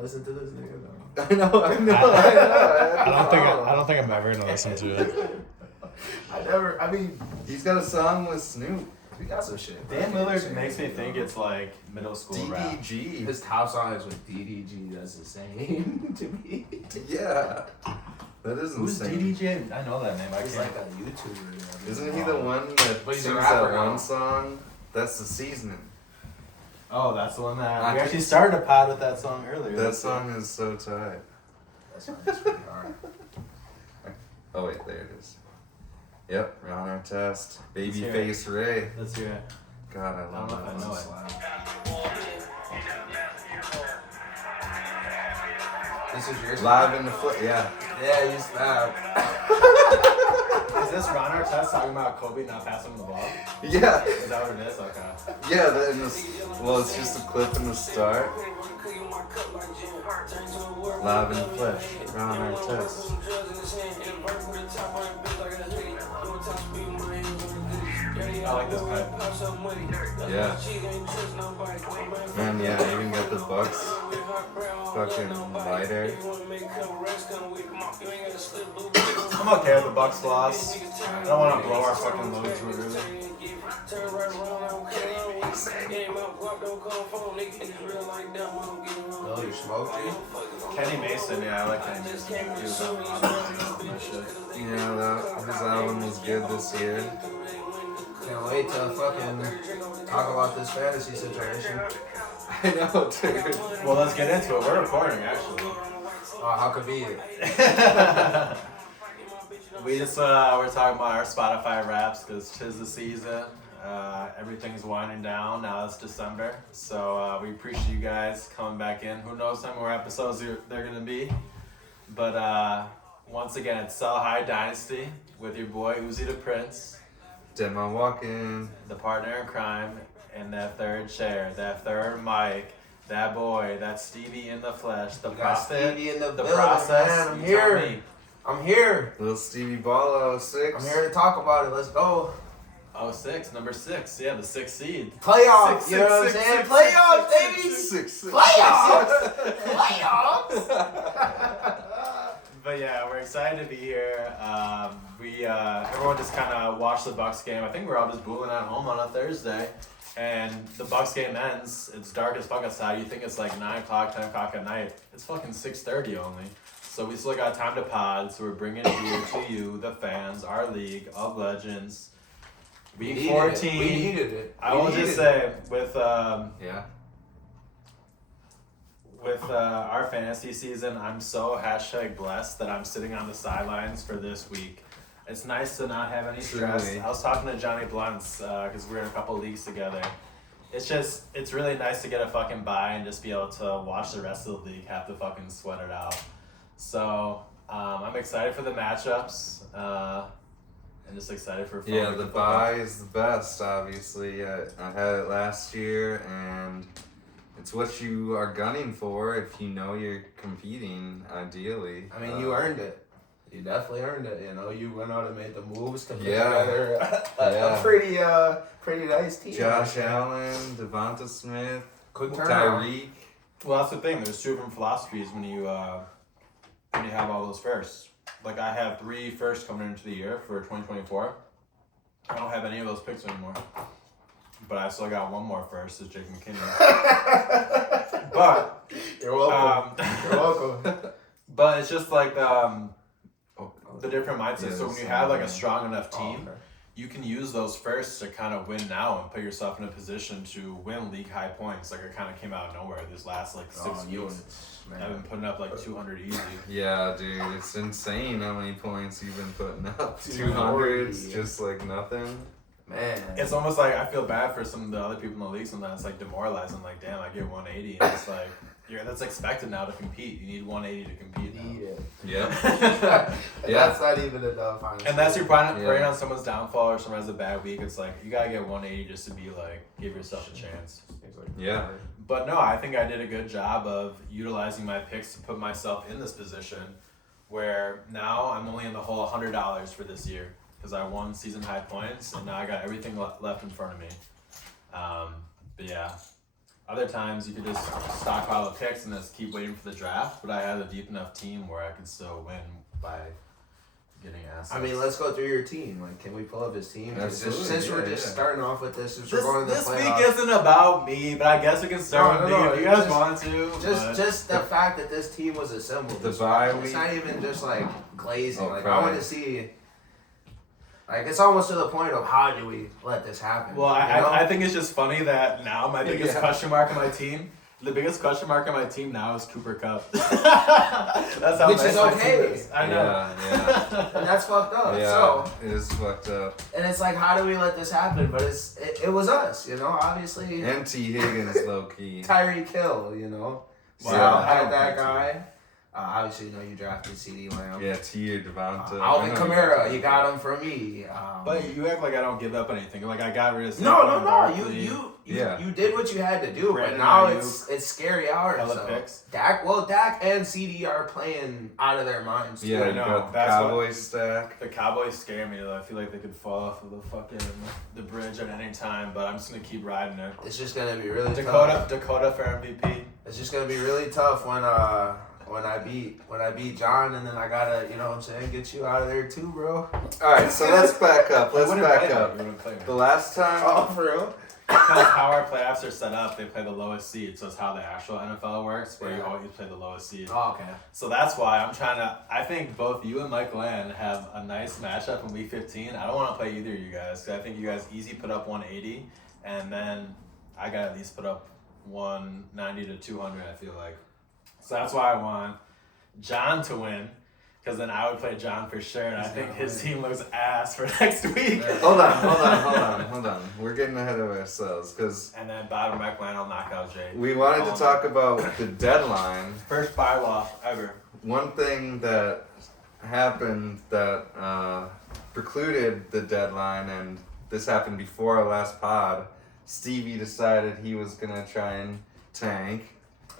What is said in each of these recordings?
listen to this nigga though. I know. I don't think I'm ever gonna listen to it. I mean, he's got a song with Snoop. we got some shit. Dan Lillard makes me think it's like middle school rap. DDG. His top song is with DDG. That's insane to me. Yeah. That is Who's insane. DDG? I know that name. He's like a YouTuber. Isn't he the one that But he's a sings rapper that now. one song? That's The Seasoning. Oh, that's the one that we actually started a pod with that song earlier. That song is so tight. That song is pretty hard. Oh wait, there it is. Yep, we're on our test. Let's hear Babyface Ray. Let's hear it. God, I I don't love know if I that know song. This is yours. Live in the foot, yeah. Yeah, you snap. Is this Ron Artest talking about Kobe not passing the ball? Yeah. Is that what it is? Okay. Yeah, well, it's just a clip in the start. Live in the flesh, Ron Artest. I like this pipe. Yeah. Man, yeah, I even got the Bucks fucking lighter. I'm okay with the Bucks loss. I don't want to blow our fucking load too early. Oh, you smoked, G? Kenny Mason, yeah, I like Kenny Mason. He was on my shit. Yeah, his album was good this year. Can't wait to fucking talk about this fantasy situation. I know, dude. Well, let's get into it. We're recording, actually. Oh, how convenient. We just we're talking about our Spotify raps because 'tis the season. Everything's winding down now. It's December, so we appreciate you guys coming back in. Who knows how many more episodes they're gonna be? But once again, it's Sell High Dynasty with your boy Uzi the Prince, Demo walking. the partner in crime, and that third chair, that third mic, that boy, that Stevie in the flesh, the We got prophet, Stevie in the building, process. man. I'm you here. tell me. I'm here. Little Stevieballa, 06. I'm here to talk about it. Let's go. Oh, number 6, yeah, the 6th seed. Playoffs. Six, You know what I'm six, saying? six, Playoffs, six, baby. Six. Playoffs. Playoffs. But yeah, we're excited to be here. Everyone just kind of watched the Bucks game. I think we're all just booling at home on a Thursday, and the Bucks game ends. It's dark as fuck outside. You think it's like 9 o'clock, 10 o'clock at night. It's fucking 6:30 only. So we still got time to pod. So we're bringing it here to you, the fans, our League of Legends. Week 14. We needed it. I will just say with Yeah. our fantasy season, I'm so #blessed that I'm sitting on the sidelines for this week. It's nice to not have any stress. Truly. I was talking to Johnny Blunts because we're in a couple leagues together. It's really nice to get a fucking bye and just be able to watch the rest of the league have to fucking sweat it out. So I'm excited for the matchups and just excited for fun. Yeah, the bye is the best, obviously. Yeah, I had it last year, and it's what you are gunning for if you know you're competing, ideally. I mean, you earned it. You definitely earned it. You know, you went out and made the moves to put Yeah. together Yeah. a pretty nice team. Josh Allen, Devonta Smith, Quick turnaround. Tyreek. Well, that's the thing. There's two different philosophies when you have all those firsts. Like I have 3 firsts coming into the year for 2024. I don't have any of those picks anymore. But I still got one more first, is Jake McKinney. But You're welcome. You're welcome. but it's just like the different mindset. Yeah, So when you that's have like a right. strong enough team, okay. you can use those firsts to kind of win now and put yourself in a position to win league high points. Like it kind of came out of nowhere this last like 6 weeks. Units, man. I've been putting up like 200 easy. Yeah, dude, it's insane how many points you've been putting up. 240. 200's just like nothing. Man. It's almost like I feel bad for some of the other people in the league sometimes. It's like demoralizing. Like, damn, I get 180, and it's like that's expected now to compete. You need 180 to compete now. Need it. Yeah. That's not even enough, honestly. And that's your praying Yeah. on someone's downfall or someone has a bad week. It's like you gotta get 180 just to be like give yourself a chance. Yeah. But no, I think I did a good job of utilizing my picks to put myself in this position where now I'm only in the hole $100 for this year because I won season high points and now I got everything left in front of me. But yeah, Other times you could just stockpile the picks and just keep waiting for the draft. But I had a deep enough team where I could still win by getting assets. I mean, let's go through your team. Like, can we pull up his team? Absolutely, Since we're just starting off with this, since we're going to the this playoffs. week isn't about me, but I guess we can start with me if you guys want to. Just the fact that this team was assembled. The bye week. It's not even just like glazing. Oh, like probably. I want to see. Like it's almost to the point of how do we let this happen? Well, I think it's just funny that now my biggest Yeah. question mark on my team. The biggest question mark on my team now is Cooper Kupp. That's how Which nice is my okay. team is. I know. Yeah. and that's fucked up. Yeah, So it is fucked up. and it's like, how do we let this happen? But it was us, you know. Obviously, And T. Higgins, low key. Tyreek Hill, you know. Wow. Sal I had don't that think so. guy. Obviously, you know you drafted CD Lamb. Yeah, T. or Devonta. Alvin I know Kamara, you got him from me. But you act like I don't give up anything. Like I got rid of No. Saquon Barkley, You did what you had to do, Brandon but now Ayuk, it's scary hours. hella So. picks. Dak and CD are playing out of their minds. Yeah, I you know. got the That's Cowboys stack. The Cowboys scare me though. I feel like they could fall off of the bridge at any time. But I'm just gonna keep riding it. It's just gonna be really Dakota tough. for MVP. It's just gonna be really tough when I beat John, and then I gotta, you know what I'm saying, get you out of there too, bro. All right, so let's back up. Let's back up. You wouldn't play me. The last time. Oh, for real? Because how our playoffs are set up, they play the lowest seed. So it's how the actual NFL works, where you Yeah. always play the lowest seed. Oh, okay. So that's why I'm trying to. I think both you and Mike Land have a nice matchup in Week 15. I don't want to play either of you guys because I think you guys easy put up 180, and then I got at least put up 190 to 200. I feel like. So that's why I want John to win, because then I would play John for sure, and I think his team looks ass for next week. Hold on. We're getting ahead of ourselves because And then Bob and Mike Land will knock out Jay. we wanted to talk about the deadline. First buy off ever. One thing that happened that precluded the deadline, and this happened before our last pod, Stevie decided he was going to try and tank,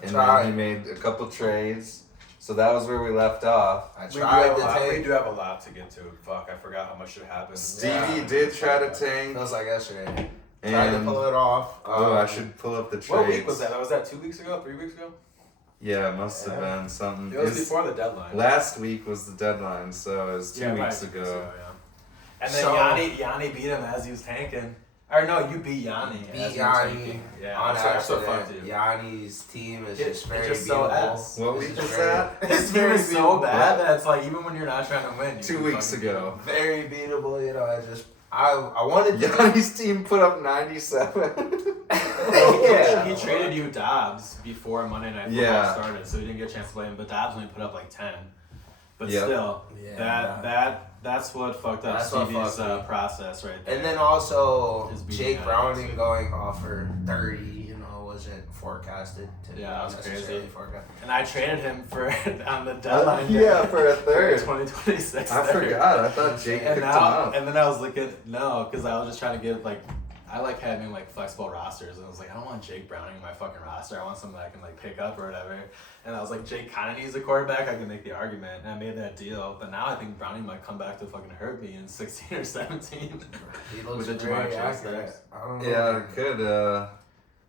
and then he made a couple trades. So that was where we left off. I tried to We take. do have a lot to get to. Fuck, I forgot how much should happen. Stevie did try to tank. Feels like yesterday. Tried to And pull it off. I should pull up the trades. What week was that? Was that 2 weeks ago? 3 weeks ago? Yeah, it must have been something. It was before the deadline. Last week was the deadline, so it was 2 weeks ago. So, yeah. And then So- Yanni beat him as he was tanking. Or no, you beat Yanni. Beat Yanni on so accident. fucked you. Yanni's team is It's just very just so beatable. ass. What It's week just was very- that? His team is so bad that it's like even when you're not trying to win. You 2 can weeks fucking beat ago. Very beatable, you know. I wanted to. Yanni's team put up 97. Yeah. He traded you Dobbs before Monday Night Football Yeah. started, so he didn't get a chance to play him. But Dobbs only put up like 10. But Yep. still, Yeah. that's what fucked up That's what Stevie's fucked me. process right there. And then also His beating Jake out Browning too. going off for 30, you know, wasn't forecasted to be Yeah, that was necessarily crazy. forecasted. And I traded him for on the deadline. Yeah, for a third. 2026. I forgot. I thought Jake And picked him now, up. and then I was looking because I was just trying to get like. I like having like flexible rosters, and I was like, I don't want Jake Browning in my fucking roster. I want someone that I can like pick up or whatever. And I was like, Jake kind of needs a quarterback. I can make the argument, and I made that deal. But now I think Browning might come back to fucking hurt me in 16 or 17. He looks With the very Jamar Chase accurate. things. I don't know. Yeah, it could.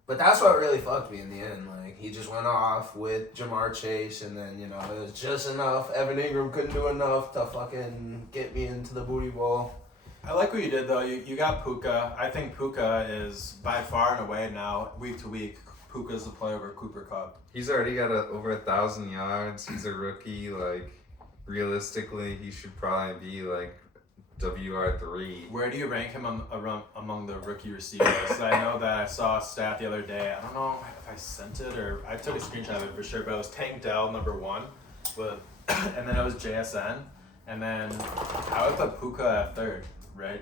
But that's what really fucked me in the end. Like, he just went off with Jamar Chase, and then, you know, it was just enough. Evan Ingram couldn't do enough to fucking get me into the booty bowl. I like what you did though. You got Puka. I think Puka is by far and away now, week to week, Puka's the play over Cooper Kupp. He's already got over 1,000 yards. He's a rookie. Like, realistically, he should probably be like WR3. Where do you rank him among the rookie receivers? I know that I saw a stat the other day. I don't know if I sent it or I took a screenshot of it for sure, but it was Tank Dell number 1, and then it was JSN, and then I would put Puka at 3rd. Right.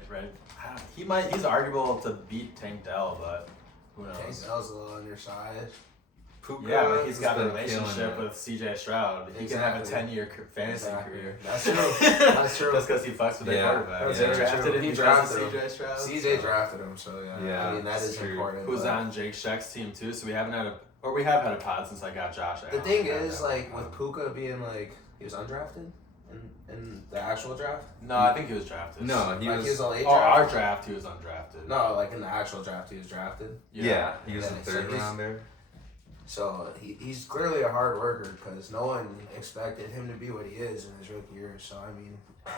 He's arguable to beat Tank Dell, but who knows? Tank Dell's a little undersized. Puka Yeah, but he's has got a been relationship killing it. with CJ Stroud. He can have a 10-year fantasy career. That's true. That's true. Just because he fucks with their Yeah. quarterback. That's They very drafted true. him He because drafted of CJ Stroud. CJ drafted him, so yeah. Yeah, I mean, that it's is true. important. Who's but- on Jake Sheck's team too, so we have had a pod since I got Josh The Allen. thing is, like, with Puka being, like, he was undrafted? in the actual draft? No, I think he was drafted. No, he Like was. he was a late our draft? draft, he was undrafted. No, like in the actual draft, he was drafted. Yeah, he was Yeah, the so third he's- rounder. So he's clearly a hard worker because no one expected him to be what he is in his rookie year. So I mean,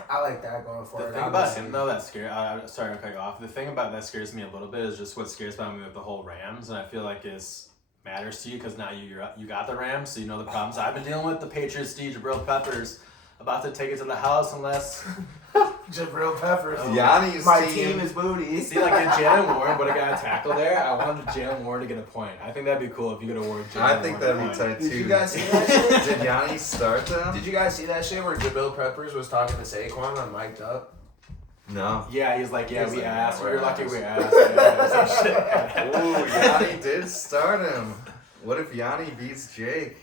I like that going The forward. thing about him though that sorry to cut you off. The thing about that scares me a little bit is just what scares about me with the whole Rams, and I feel like is matters to you because now you got the Rams, so you know the problems I've been dealing with. The Patriots, Jabril Peppers, about to take it to the house unless Jabril Peppers. Yanni's My team. team is booty. see like if Jalen Warren would have got a tackle there. I wanted Jalen Warren to get a point. I think that'd be cool if you could award Jalen. I think Warren that'd a be point. tight too. Did you guys see that shit? Did Yanni start them? Did you guys see that shit where Jabril Peppers was talking to Saquon on mic'd up? No. Yeah, he's like, yeah, He's we like, asked. yeah, We're we're lucky asked. we asked. Yeah, some shit. Ooh, Yanni did start him. What if Yanni beats Jake?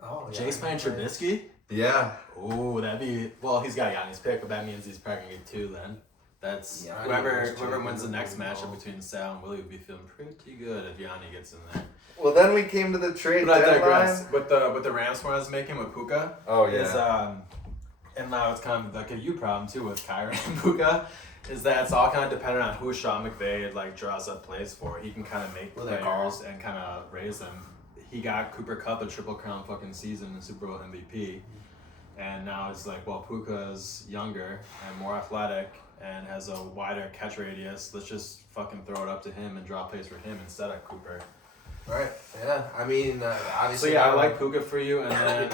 Oh, yeah. Jace playing Trubisky? Yeah. Ooh, that'd be well. He's got Yanni's pick, but that means he's probably gonna get two. Then that's Yanni whoever versus Jake wins the in the next Super matchup Bowl. between Sal and Willie would be feeling pretty good if Yanni gets in there. Well, then we came to the trade But I deadline. digress. With the Rams point I was making with Puka Oh is yeah. and now it's kind of like a you problem too with Kyron and Puka. Is that it's all kind of dependent on who Sean McVay like draws up plays for. He can kind of make Who they players and kind of raise them. He got Cooper Kupp a triple crown fucking season and Super Bowl MVP, and now it's like, well, Puka's younger and more athletic and has a wider catch radius. Let's just fucking throw it up to him and draw plays for him instead of Cooper. Right. Yeah. I mean, So obviously. yeah, I like Puka for you, and then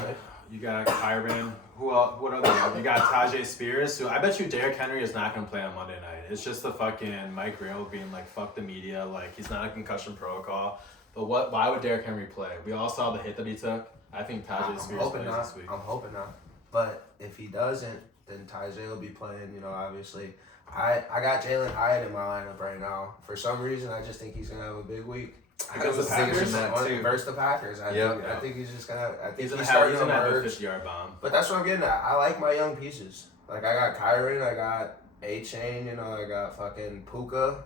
you got Kyron. Who else? What other? You got Tajay Spears. Who I bet you Derrick Henry is not gonna play on Monday night. It's just the fucking Mike Real being like, fuck the media. Like he's not a concussion protocol. But what? Why would Derrick Henry play? We all saw the hit that he took. I think Tajay I'm Spears hoping plays not. this week. I'm hoping not. But if he doesn't, then Tajay will be playing. You know, obviously. I got Jalen Hyatt in my lineup right now. For some reason, I just think he's gonna have a big week. Because the the Packers Packers that too. Versus the Packers. Yep. I think he's just gonna. I think He's gonna starting to have a emerge. 50-yard bomb. But that's what I'm getting at. I like my young pieces. Like I got Kyron, I got A-Chain, you know, I got fucking Puka,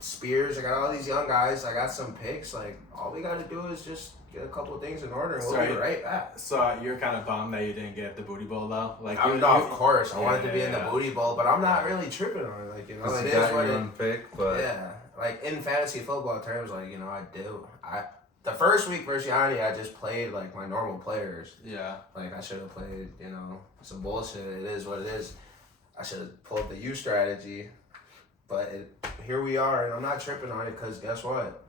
Spears. I got all these young guys. I got some picks. Like all we got to do is just get a couple things in order, and we'll Sorry. be right back. So you're kind of bummed that you didn't get the booty bowl though. Like I mean, you, no, you- of course, I wanted to be in the yeah. booty bowl, but I'm not really tripping on it. Like you know, Because it you is got what your it. own pick, but Yeah, like in fantasy football terms, like you know, I do. The first week versus Yanni, I just played like my normal players. Yeah. Like I should have played, you know, some bullshit. It is what it is. I should have pulled the U strategy, but here we are, and I'm not tripping on it because guess what?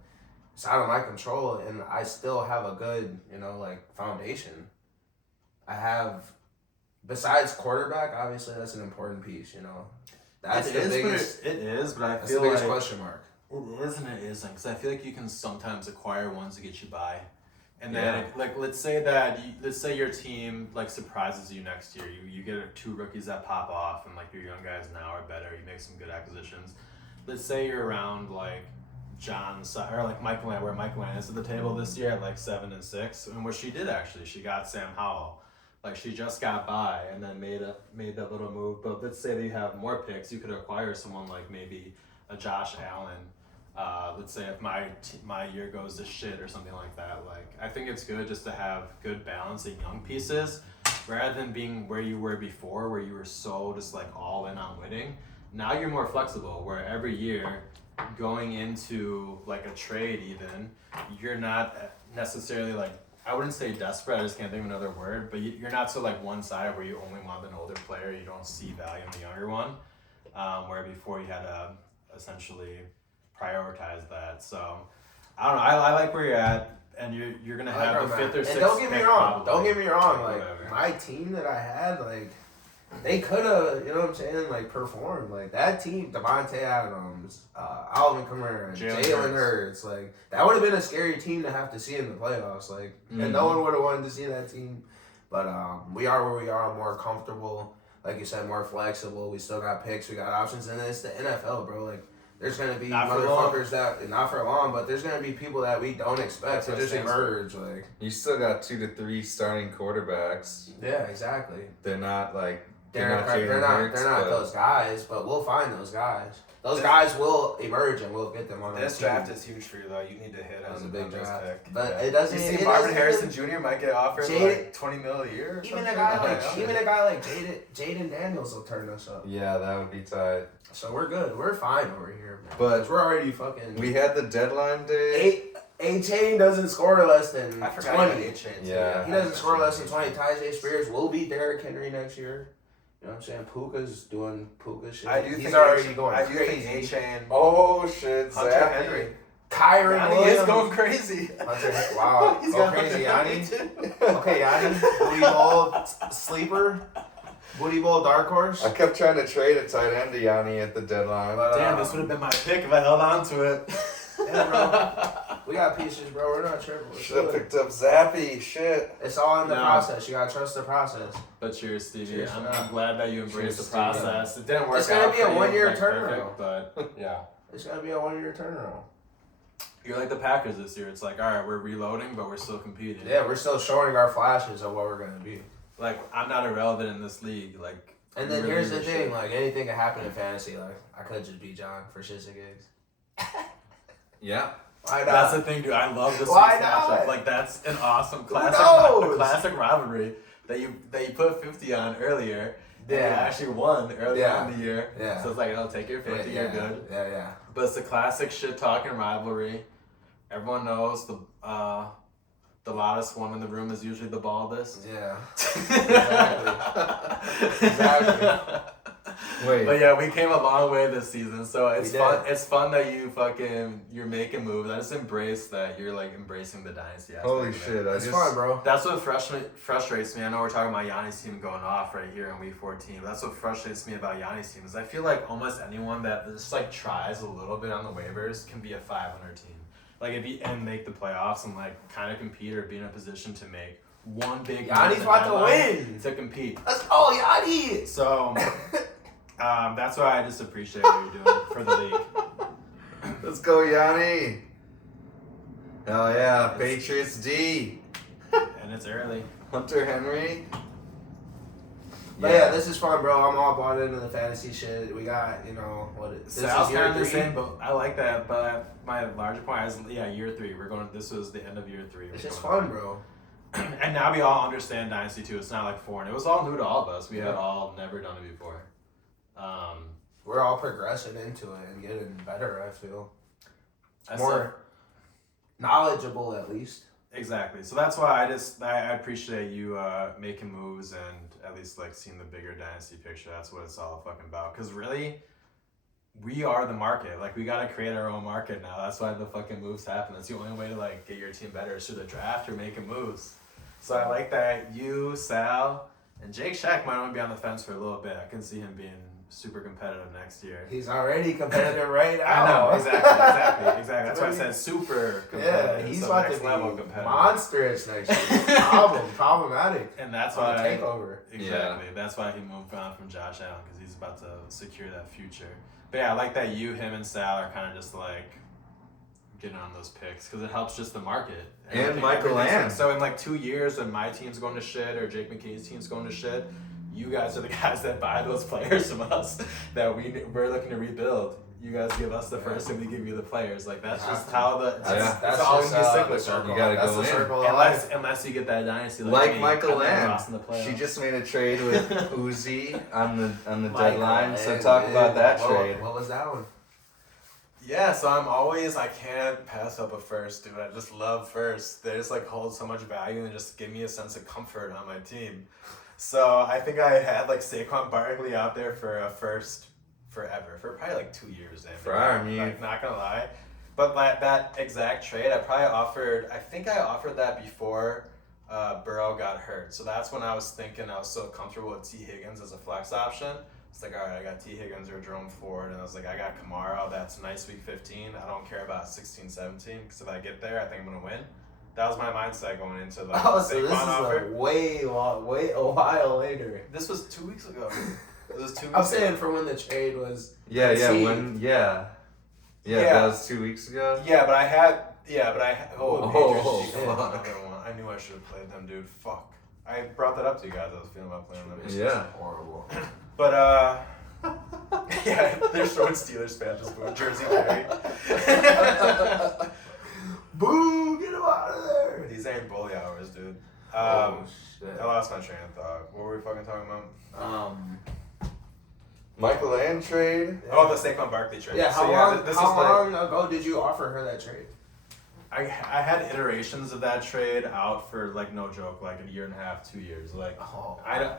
It's out of my control, and I still have a good, you know, like foundation. I have, besides quarterback, obviously that's an important piece, you know. That's the biggest. It is, but I That's the feel biggest like question mark. it is and it isn't, because I feel like you can sometimes acquire ones to get you by, and then like let's say your team like surprises you next year. You get two rookies that pop off, and like your young guys now are better. You make some good acquisitions. Let's say you're around like or like Mike Land, where Mike Land is at the table this year at like 7-6, and what she did actually, she got Sam Howell. Like she just got by and then made that little move. But let's say that you have more picks, you could acquire someone like maybe a Josh Allen. Let's say if my year goes to shit or something like that. Like I think it's good just to have good balance in young pieces, rather than being where you were before, where you were so just like all in on winning. Now you're more flexible, where every year going into like a trade even, you're not necessarily like, I wouldn't say desperate, I just can't think of another word, but you're not so like one-sided where you only want an older player, you don't see value in the younger one, where before you had to essentially prioritize that. So I don't know, I like where you're at, and you're gonna have the fifth or sixth. And don't get me pick wrong. probably. Don't get me wrong. Like Whatever. my team that I had, like they could have, you know what I'm saying, like performed. Like that team, Devontae Adams, Alvin Kamara, Jalen Hurts. Like that would have been a scary team to have to see in the playoffs. Like, and no one would have wanted to see that team. But we are where we are, more comfortable. Like you said, more flexible. We still got picks. We got options, and it's the NFL, bro. Like. There's gonna be Not for motherfuckers that not for long, but there's gonna be people that we don't expect That's to what just it stands for. emerge. Like you still got 2 to 3 starting quarterbacks. yeah, exactly. They're not like They're not those guys, but we'll find those guys. Those guys will emerge and we'll get them on this draft is huge for you though. You need to hit on a big draft. Pick. But it doesn't. You see, Marvin Harrison Jr. might get offered like $20 million a year. Even a guy like Jaden Daniels will turn us up. Yeah, that would be tight. So we're good. We're fine over here, man. But we're already fucking. We had the deadline day. A-Chain doesn't score less than 20. A-Chain, yeah. He doesn't score less than 20. Tyjae Spears will beat Derrick Henry next year. You know what I'm saying? Puka's doing Puka shit. He's already going crazy. I do think A-Chain. Oh, shit. Hunter Henry. Kyron Yanni Williams. is going crazy. Wow. He's going crazy, Yanni. Okay, Yanni. Booty Bowl sleeper. Booty Bowl dark horse. I kept trying to trade a tight end to Yanni at the deadline. Damn, this would have been my pick if I held on to it. Yeah, bro. We got pieces, bro. We're not tripping. Should have picked up Zappy. Shit. It's all in the process. You gotta trust the process. But cheers, Stevie. Cheers, I'm glad that you embraced the Stevie. process. It didn't work. It's gonna be a 1 year like, turnaround. Perfect, but yeah. It's gonna be a 1 year turnaround. You're like the Packers this year. It's like, all right, we're reloading, but we're still competing. Yeah, we're still showing our flashes of what we're gonna be. Like, I'm not irrelevant in this league. Like, and then here's the thing: like anything can happen in fantasy. Like I could just beat John for shits and gigs. Yeah. Why not? That's the thing, dude. I love this Why matchup. not? Like, that's an awesome knows? classic rivalry that you put 50 on earlier. Yeah. And you actually won earlier in the year. Yeah. So it's like, oh, take your 50, you're good. Yeah. But it's the classic shit talking rivalry. Everyone knows the loudest one in the room is usually the baldest. Yeah. Exactly. Wait. But yeah, we came a long way this season, so it's fun. It's fun that you're making moves. I just embrace that you're like embracing the dynasty aspect. Holy shit! It's fun, bro. That's what frustrates me. I know we're talking about Yanni's team going off right here in week 14. But that's what frustrates me about Yanni's team is I feel like almost anyone that just like tries a little bit on the waivers can be a 500 team. Like and make the playoffs and like kind of compete or be in a position to make one big. Yanni's about to win to compete. Let's go, Yanni. So. That's why I just appreciate what you're doing for the league. Let's go, Yanni. Hell yeah, Patriots D. And it's early. Hunter Henry. But yeah, this is fun, bro. I'm all bought into the fantasy shit. We got, this Sounds is year kind of the 3. same, but I like that. But my larger point is, year 3. This was the end of year 3. It's just fun, bro. And now we all understand Dynasty too. It's not like foreign. It was all new to all of us. We had all never done it before. We're all progressing into it and getting better, I feel. More knowledgeable, at least. Exactly. So that's why I appreciate you making moves and at least like seeing the bigger dynasty picture. That's what it's all fucking about. Because really, we are the market. Like, we got to create our own market now. That's why the fucking moves happen. That's the only way to like get your team better is through the draft or making moves. So I like that you, Sal, and Jake Shack might only be on the fence for a little bit. I can see him being super competitive next year. He's already competitive right now. I know, exactly. That's why I said super competitive. Yeah, he's so about next to level be competitive. monstrous next year. Problematic. And that's on why the takeover. Exactly. Yeah. That's why he moved on from Josh Allen, because he's about to secure that future. But yeah, I like that him and Sal are kind of just like getting on those picks because it helps just the market. And Michael Land. So in like 2 years when my team's going to shit or Jake McKay's team's going to shit, you guys are the guys that buy those players from us that we're looking to rebuild. You guys give us the first and we give you the players. Like that's just how that's always just, cyclical. You gotta go in. Unless you get that dynasty like me, Michael Land. She She just made a trade with Uzi on the Michael deadline. So Land, talk about that trade. What was that one? Yeah, so I can't pass up a first, dude. I just love first. They just like hold so much value and just give me a sense of comfort on my team. So I think I had like Saquon Barkley out there for a first forever, for probably like 2 years. For Army. Like, not gonna lie. But that exact trade, I think I offered that before Burrow got hurt. So that's when I was thinking I was so comfortable with T. Higgins as a flex option. It's like, all right, I got T. Higgins or Jerome Ford, and I was like, I got Kamara. That's nice week 15. I don't care about 16, 17, because if I get there, I think I'm going to win. That was my mindset going into the so Saquon this is offer. way a while later. This was 2 weeks ago. It was 2 weeks I'm saying ago. for when the trade was. Yeah, Yeah. that was 2 weeks ago. But I had. Patriots. fuck. Another one. I knew I should have played them, dude. Fuck. I brought that up to you guys. I was feeling about playing them. Yeah. Horrible. But yeah, they're showing Steelers fans just booing Jersey Jerry. Boo! Get him out of there! These ain't bully hours, dude. Shit. I lost my train of thought. What were we fucking talking about? Michael Land trade. Oh, the Saquon Barkley trade. Yeah, So, how long ago did you offer her that trade? I had iterations of that trade out for like no joke, like a year and a half, 2 years. Like I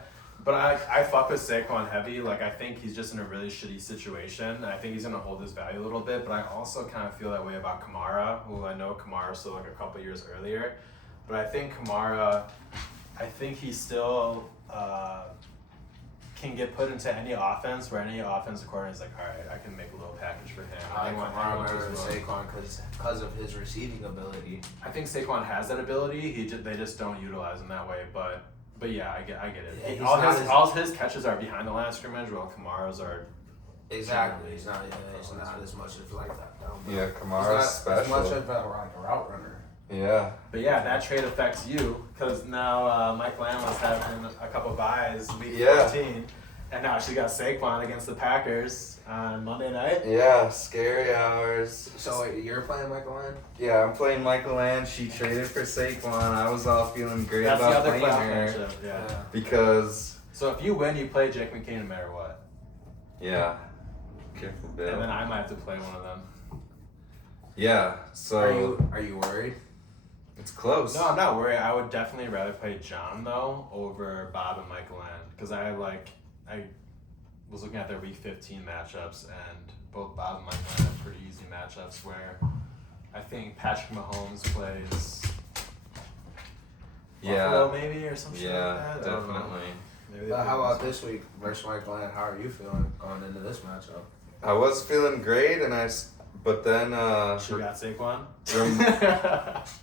fuck with Saquon heavy. Like I think he's just in a really shitty situation. I think he's gonna hold his value a little bit, but I also kind of feel that way about Kamara, who I know Kamara still like a couple years earlier. But I think Kamara, he still can get put into any offense where any offensive coordinator is like, all right, I can make a little package for him. I like Kamara better than Saquon because of his receiving ability. I think Saquon has that ability. They just don't utilize him that way. But yeah, I get it. Yeah, all his catches are behind the line of scrimmage, while Kamara's are. Exactly. He's not as much as like that. No. Yeah, Kamara's special. As much of like a route runner. Yeah. But yeah, that trade affects you because now Mike Lamb was having a couple buys week 14, and now she got Saquon against the Packers on Monday night. Yeah, scary hours. So wait, you're playing Michael Land? Yeah, I'm playing Michael Land. She traded for Saquon. I was all feeling great That's about the other playing playoff her matchup. Yeah. because. So if you win, you play Jake McCain no matter what. Yeah. Careful, Bill. And then I might have to play one of them. Yeah. So. Are you worried? It's close. No, I'm not worried. I would definitely rather play John though over Bob and Michael Land because I was looking at their week 15 matchups and both Bob and Michael Land have pretty easy matchups where I think Patrick Mahomes plays Buffalo maybe or some shit like that. Definitely. But how about this week versus Michael Land? How are you feeling going into this matchup? I was feeling great, but then she got Saquon.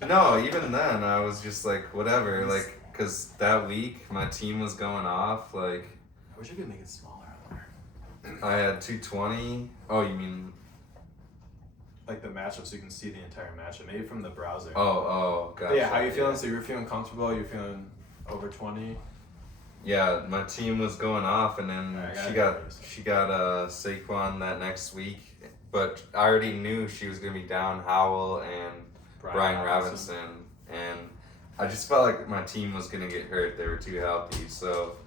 No, even then I was just like whatever, like because that week my team was going off. Like I wish I could make it smaller. I had 220. Oh, you mean like the matchup so you can see the entire matchup, maybe from the browser. Oh, gotcha. But yeah, how you feeling? So you're feeling comfortable? You're feeling over 20? Yeah, my team was going off, and then right, she got Saquon that next week. But I already knew she was gonna be down Howell and Brian Robinson, and I just felt like my team was gonna get hurt. They were too healthy. So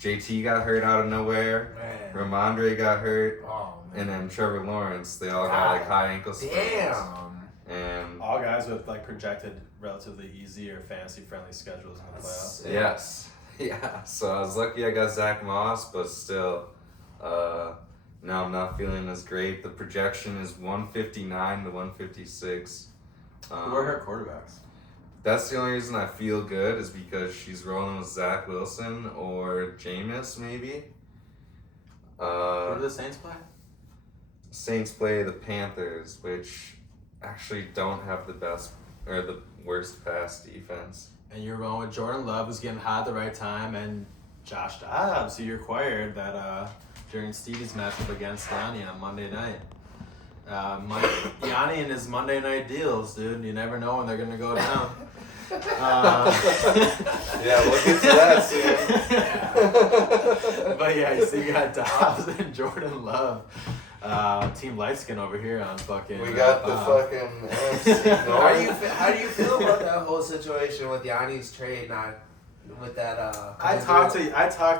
JT got hurt out of nowhere. Man. Ramondre got hurt, man. and then Trevor Lawrence. They all got like high ankle sprains. Damn. And all guys with like projected relatively easy or fantasy friendly schedules in the playoffs. Yes. Yeah. So I was lucky I got Zach Moss, but still, now I'm not feeling as great. The projection is 159 to 156. Who are her quarterbacks? That's the only reason I feel good is because she's rolling with Zach Wilson or Jameis maybe. Who do the Saints play? Saints play the Panthers, which actually don't have the best or the worst pass defense. And you're rolling with Jordan Love, who's getting hot at the right time, and Josh Dobbs, who you acquired that during Stevie's matchup against Yanni on Monday night. Yanni and his Monday night deals, dude. You never know when they're gonna go down. Yeah, we'll get to that soon. But yeah, so you got Dobbs and Jordan Love. Team Lightskin over here on fucking. We got the fucking NFC North. How do you feel about that whole situation with Yanni's trade? Not with that. I talked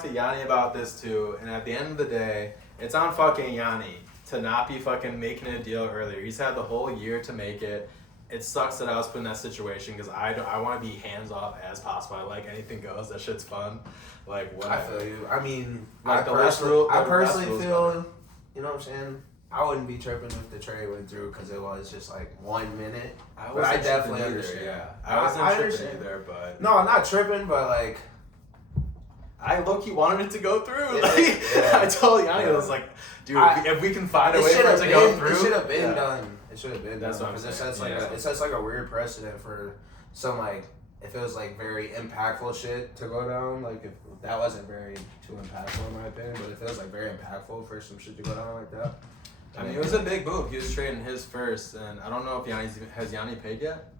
to Yanni about this too, and at the end of the day, it's on fucking Yanni to not be fucking making a deal earlier. He's had the whole year to make it. It sucks that I was put in that situation because I want to be hands off as possible. I like anything goes. That shit's fun. Like whatever. I feel you. I mean, like I personally feel. You know what I'm saying? I wouldn't be tripping if the trade went through because it was just like 1 minute. I definitely understand. Yeah, I wasn't tripping either, but no, I'm not tripping, but like I low-key wanted it to go through. I told Yanni, I was like, dude, if we can find a way for it to go through, it should have been done. It should have been. That's done. what I'm saying. It sets like a weird precedent for some like if it was like very impactful shit to go down. Like if that wasn't very too impactful in my opinion, but if it was like very impactful for some shit to go down like that. I mean, it was a big move. He was trading his first, and I don't know if has Yanni paid yet?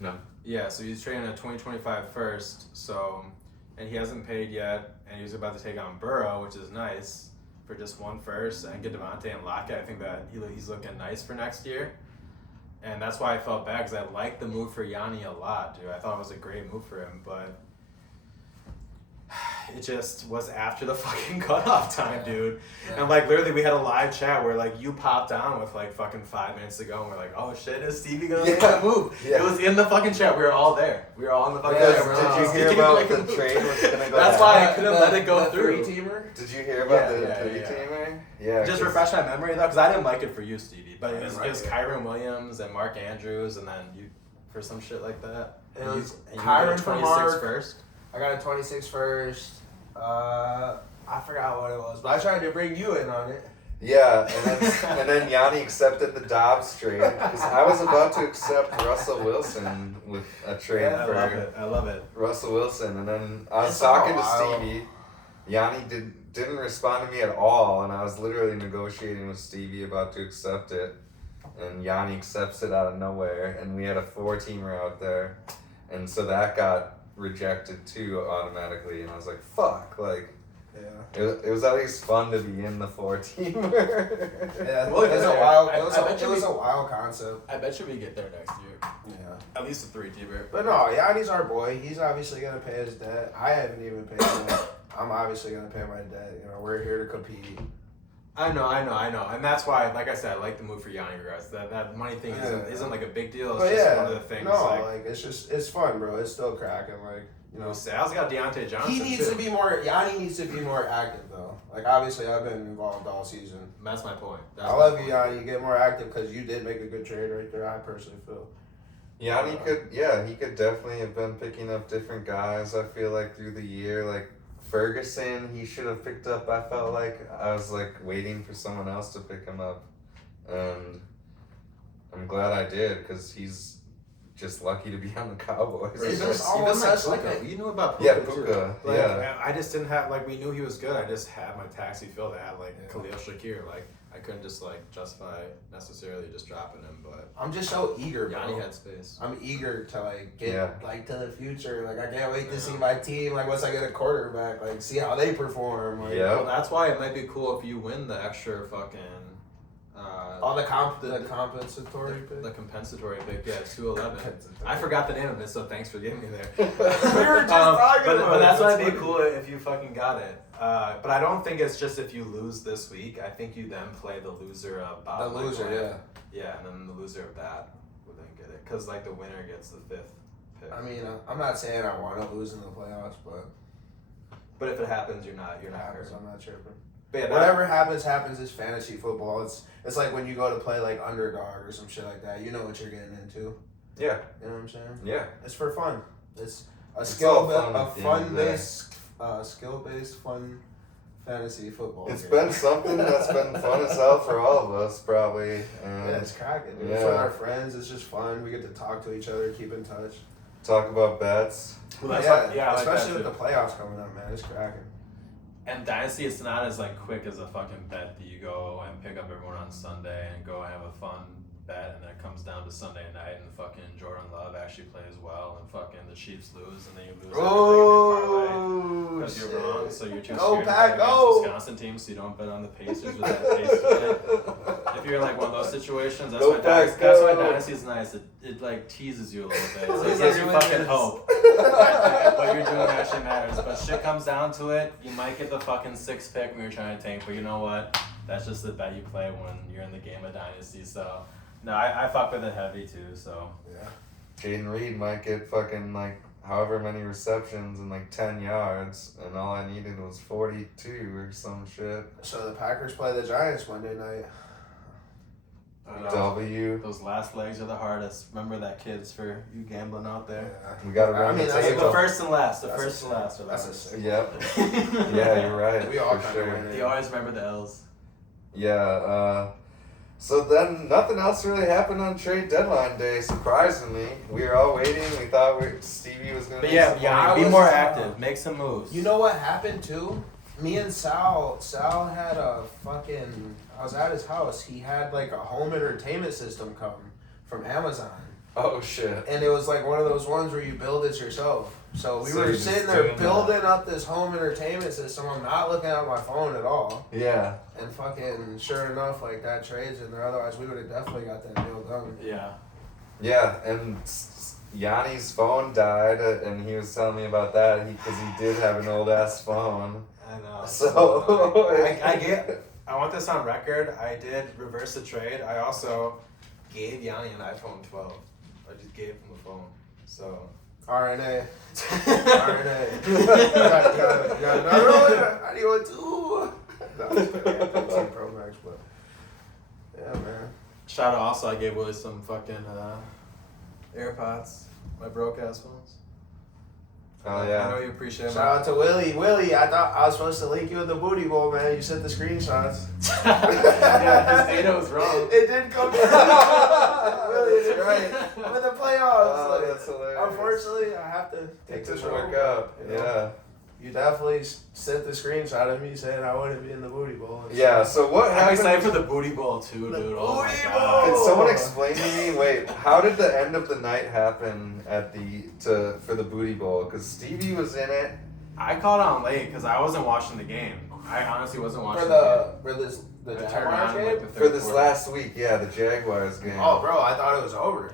No. Yeah, so he's trading a 2025 first, so and he hasn't paid yet, and he was about to take on Burrow, which is nice for just 1 first, and get Devontae and Lockett. I think that he's looking nice for next year. And that's why I felt bad, because I liked the move for Yanni a lot, dude. I thought it was a great move for him, but it just was after the fucking cutoff time, dude. Yeah. And like literally we had a live chat where like you popped on with like fucking 5 minutes ago and we're like, oh shit, is Stevie gonna make that move? Yeah. It was in the fucking chat. We were all there. We were all in the fucking chat. Did you hear about the trade was gonna go That's why I couldn't let it go through. Three-teamer? Did you hear about the three-teamer? Yeah. Just refresh my memory though, because I didn't like it for you, Stevie. But it was Kyron Williams and Mark Andrews, and then you for some shit like that. It was Kyron for Mark first. I got a 26 first. I forgot what it was, but I tried to bring you in on it. Yeah, and then Yanni accepted the Dobbs trade because I was about to accept Russell Wilson with a trade for I love it. Russell Wilson, and then I was talking to Stevie. Yanni didn't respond to me at all, and I was literally negotiating with Stevie about to accept it, and Yanni accepts it out of nowhere, and we had a 4-teamer out there, and so that got rejected too automatically, and I was like, fuck, like, it was at least fun to be in the 4-teamer. Yeah, well, it was a wild concept. I bet you we get there next year. Yeah, at least a 3-teamer. But no, Yanni's our boy. He's obviously gonna pay his debt. I haven't even paid it. I'm obviously gonna pay my debt. You know, we're here to compete. I know, and that's why, like I said, I like the move for Yanni regards. That money thing isn't like a big deal. It's just one of the things. No, like it's fun, bro. It's still cracking. Like, you know, Sal's got Deontay Johnson. He needs to be more. Yanni needs to be more active though. Like obviously, I've been involved all season. That's my point. I love you, Yanni. You get more active because you did make a good trade right there. I personally feel. Yanni he could definitely have been picking up different guys. I feel like through the year, like. Ferguson, he should have picked up. I felt like I was like waiting for someone else to pick him up, and I'm glad I did because he's just lucky to be on the Cowboys. You knew about Puka. Yeah, Puka. Like, yeah, I just didn't have like we knew he was good. I just had my taxi filled. I had like Khalil Shakir. Like I couldn't just like justify necessarily just dropping him, but I'm just so eager, bro. Yanni had space. I'm eager to like get like to the future. Like I can't wait to see my team. Like once I get a quarterback, like see how they perform. Like, yeah. Well, that's why it might be cool if you win the extra fucking. The compensatory pick? The compensatory pick, yeah, 211. I forgot the name of it, so thanks for getting me there. We were just talking about but that's why it'd be cool if you fucking got it. But I don't think it's just if you lose this week. I think you then play the loser of Bob. The loser, yeah. Yeah, and then the loser of that would then get it. Because, like, the winner gets the 5th pick. I mean, I'm not saying I want to lose in the playoffs, but... But if it happens, you're not hurt. I'm not tripping. Yeah, whatever happens. It's fantasy football. It's like when you go to play like underdog or some shit like that. You know what you're getting into. Yeah. You know what I'm saying? Yeah. It's for fun. It's skill based fun fantasy football. It's been something that's been fun as hell for all of us, probably. Yeah, it's cracking. Dude. For our friends, it's just fun. We get to talk to each other, keep in touch, talk about bets. Well, especially with the playoffs coming up, man. It's cracking. And Dynasty, it's not as like quick as a fucking bet that you go and pick up everyone on Sunday and go have a fun bet, and then it comes down to Sunday night and fucking Jordan Love actually plays well and fucking the Chiefs lose and then you lose everything because you're wrong, so you're too scared to bet against Wisconsin team, so you don't bet on the Pacers with that Pacers. If you're in like one of those situations, that's why Dynasty is nice. It like teases you a little bit. So it gives you fucking hope. What you're doing actually matters. But shit comes down to it, you might get the fucking 6th pick when you're trying to tank, but you know what? That's just the bet you play when you're in the game of Dynasty. So, no, I fuck with it heavy too, so. Yeah. Jaden Reed might get fucking like however many receptions and like 10 yards, and all I needed was 42 or some shit. So the Packers play the Giants Monday night. W. Those last legs are the hardest. Remember that, kids, for you gambling out there. Yeah. We gotta run the table. The first and last. The first and last. That's a sick. Yep. Yeah, you're right. We all for sure. You always remember the L's. Yeah. So then nothing else really happened on trade deadline day. Surprisingly, we were all waiting. We thought Stevie was gonna. But yeah, be more active. Make some moves. You know what happened too? Me and Sal had a fucking. I was at his house. He had like a home entertainment system come from Amazon. Oh shit! And it was like one of those ones where you build it yourself. So we So were you're just sitting there doing building up this home entertainment system. I'm not looking at my phone at all. Yeah. And fucking sure enough, like that trade's in there. Otherwise, we would have definitely got that deal done. Yeah. Yeah, and Yanni's phone died, and he was telling me about that because he did have an old ass phone. I know. So I want this on record. I did reverse the trade. I also gave Yanni an iPhone 12. I just gave him a phone. So. RNA. RNA. You got another one? How do you want to? No, I'm just kidding. I have 15 Pro Max, but yeah, man. Shout out also, I gave Willie some fucking AirPods, my broke ass phones. Oh I yeah. know you appreciate it. Shout out to Willie. Willie, I thought I was supposed to link you in the booty bowl, man. You sent the screenshots. Yeah, his data was wrong. It didn't come down. Willie, that's right. I'm in the playoffs. Oh, Like, that's hilarious. unfortunately, I have to take It this didn't work role, out. you know? Yeah. You definitely sent the screenshot of me saying I wouldn't be in the booty bowl. Yeah. So what I'm happened? excited for the booty bowl too, The dude. Oh my booty god. bowl! Can someone explain to me? Wait, how did the end of the night happen at for the booty bowl? Because Stevie was in it. I called on late because I wasn't watching the game. I honestly wasn't watching For the I turned Jaguars around game? like the For third this quarter. last week, yeah, the Jaguars game. Oh, bro, I thought it was over.